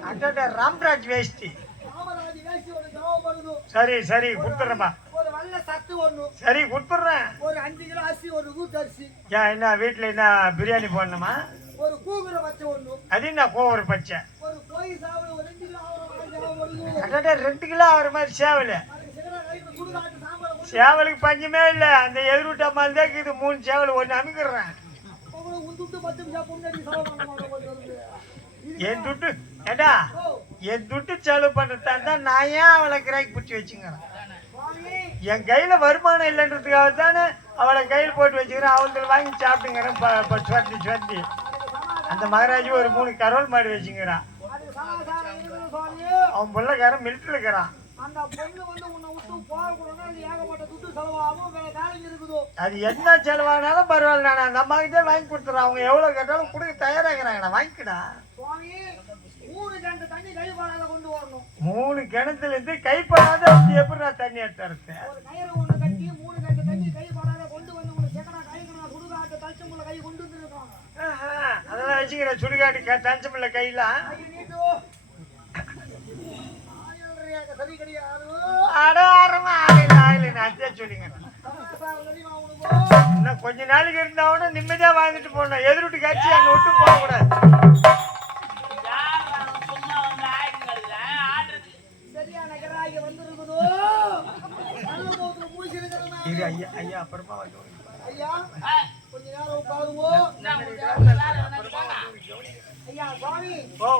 அட்டா ராம்ராஜ் வேஷ்டி. ராமராஜ் வேஷ்டி ஒண்ணு தேவைப்படுது. சரி சரி கொடுத்துட்றேம்மா. ஒரு வெள்ளை சட்டு ஒண்ணு. சரி கொடுத்துட்றேன். ஒரு 5 கிலோ அரிசி, ஒரு கூட்டு அரிசி. ஏன் என்ன வீட்டில் என்ன பிரியாணி போடணுமா? ஒரு கூகுற பச்சை ஒண்ணு. அது என்ன கோவூர் பச்சை? ஒரு கோழி சாவல் ஒரு 2 கிலோ தேவைப்படுது. அட்டா 2 கிலோ ஆகிற மாதிரி சேவல். அதுக்கு சிகரெட் ரைட்டு சுடுகாட்டு சாம்பார் ஒண்ணு. சேவலுக்கு பஞ்சமே இல்லை. அந்த எதிர்விட்ட மாதிரி தான் இருக்குது. 3 சேவல் ஒன்று அமைக்கிறேன். உங்களுக்கு உந்துட்டு 10 நிமிஷம் முன்னாடி செலவு பண்ண மாட்டோம். என் துட்டு ஏடா என் துட்டு செலவு பண்ணுறதா இருந்தால் நான் ஏன் அவளை கிராக்கி பிடிச்சி வச்சுக்கிறேன்? என் கையில் வருமானம் இல்லைன்றதுக்காக தானே அவளை கையில் போட்டு வச்சுக்கிறேன். அவங்களுக்கு வாங்கி சாப்பிட்டுங்கிறேன். சுவட்டி அந்த மகாராஜி ஒரு 3 கரோல் மாடு வச்சுக்கிறான். அது சமாசாரம் இருக்குது சுவாமி. அவன் பிள்ளைக்காரன் மிலிட்டரியில் இருக்கிறான். அந்த பொண்ணு வந்து உன்னை விட்டு போகக்கூடாதுன்னா அது ஏகப்பட்ட துட்டு செலவாகும். வேற வேலைங்க இருக்குதோ. அது என்ன செலவானாலும் பரவாயில்ல. நான் அந்த அம்மாக்கிட்டே வாங்கி கொடுத்துறேன். அவங்க எவ்வளோ கேட்டாலும் கொடுக்க தயாராகிறாங்க. நான் வாங்கிக்கடா. சுவாமி 3 கண்டு தண்ணி கழிப்பாடால கொண்டு வரணும். 3 கிணத்துலேருந்து கைப்படாத எப்படி நான் தண்ணி எடுத்து ஒரு கயிறு ஒண்ணு கட்டி 3 கண்டு தண்ணி கழிப்பாடால கொண்டு வந்து உங்களை செக்கனா கழிக்கணும். சுடுகாட்டு தச்சுமுள்ள கை கொண்டு வந்துருக்கோம். அதெல்லாம் வச்சுக்கிறேன். சுடுகாட்டு தஞ்சமில்ல கையெல்லாம். கை நீட்டு. சரி கிடையாது. அடாரமா ஆயில நான் சொல்லிங்க. சமாசாரம் தெரியுமா உனக்கு? இன்னும் கொஞ்ச நாளைக்கு இருந்தாவோட நிம்மதியா வாழ்ந்துட்டு போனோம். எதிர்விட்டு காட்சி அங்கே விட்டு போகக்கூடாது. சும்மா வந்து ஆயிடுங்க ஆடுறது. சரியான கிராகி வந்திருக்குதோ. நல்ல போத்துல மூழ்கிருக்கிறேன். இரு ஐயா ஐயா அப்புறமா வந்து ஐயா கொஞ்ச நேரம் உட்காருவோம். ஐயா சுவாமி ஓ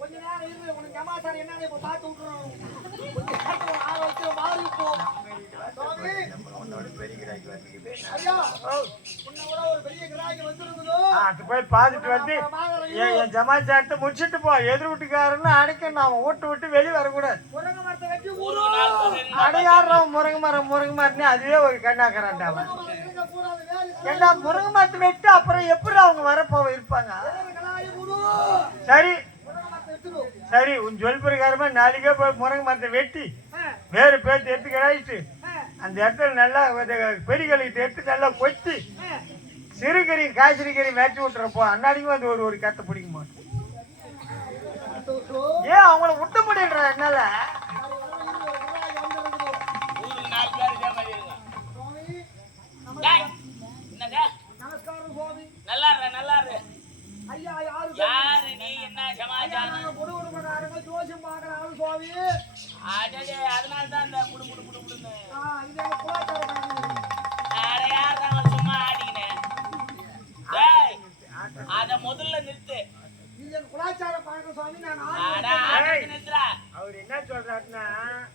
கொஞ்ச நேரம் இருந்து உனக்கு சமாச்சாரம் என்னன்னு இப்ப பார்த்து விட்டுறோம். கொஞ்ச நேரத்துல ஆரோக்கியம் மாறி போ. சுவாமி ஐயா உன்னை விட ஒரு பெரிய கிராகி வந்திருக்குதோ. அது போய் பார்த்துட்டு வந்து என் ஜமாச்சாரத்தை முடிச்சுட்டு போ. எதிர் வீட்டுக்காரன்னு அடைக்கணும். அவன் வீட்டு விட்டு வெளியே வரக்கூடாது. முருங்கை மரத்தை வெட்டி ஒரு நாள் அடையாடுறோம். முருங்கை மரம்னு அதுவே ஒரு கண்ணாக்கறான்டா அவன். இருக்கக்கூடாது. வேலை ஏன்னா முருங்கை மரத்தை வெட்டு அப்புறம் எப்படி அவங்க வரப்போ இருப்பாங்க? கலாயி முடு. சரி முருங்கை மரத்தை வெட்டுடும். சரி உன் சொல் பிரகாரமா நாளைக்கே போய் முருங்கை மரத்தை வெட்டி வேறு பேர்த்து எடுத்து கிடாயிட்டு அந்த இடத்துல நல்லா பெரிகளுக்கு எடுத்து நல்லா கொத்தி சிறுகறி காய்ச்சறிக்கறி மேய்ச்சி விட்டுறப்போ அன்னாடிக்கும் வந்து ஒரு கத்தை பிடிக்க மாட்டோம். ஏன் அவங்கள விட்ட முடியல என்னால? ஊருக்கு 4 பேர் இதே மாதிரி இருங்க. டேய், என்னங்க நமஸ்காரம் சுவாமி. நல்லா இரு. ஐயா யாரு நீ? என்ன சமாச்சாரம்? பொடுகுடுக்காரங்க ஜோசியம் பார்க்குற ஆளு சுவாமி. அடடே, அதனால தான் இந்த புடுன்னு இது எங்க குலாச்சாரம். அட யார் தான் சும்மா ஆடிக்கினேன். டேய், அத முதல்ல நிறுத்து. இது எங்க குலாச்சாரம் பார்க்க சுவாமி. நான் அட ஆடுறது நிறுத்துறா. அவர் என்ன சொல்றாருன்னா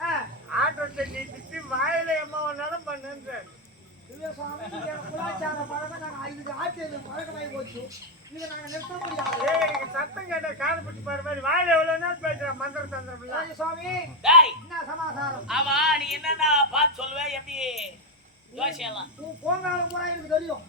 ஆ ஆட்டத்தை நீ திட்டி வாயில எம்மா ஒன்னாலும் பண்ணுன்ற. இல்ல சுவாமி, இது எங்க குலாச்சாரம் பழக்கம். நாங்கள் இதுக்கு ஆட்சி பழக்கமாகி போச்சு. இதை நாங்கள் நிறுத்த முடியாது. எனக்கு சத்தம் கேட்ட காது பிடிச்சி பாரு மாதிரி வாயில எவ்வளவு நாள் பேசுறேன் மந்திர தந்திரம் இல்ல. சுவாமி டேய், என்ன சமாசாரம்? ஆமா நீ என்னன்னா பார்த்து சொல்லுவே எப்படி யோசிக்கலாம். உன் போங்காலம் கூட எனக்கு தெரியும்.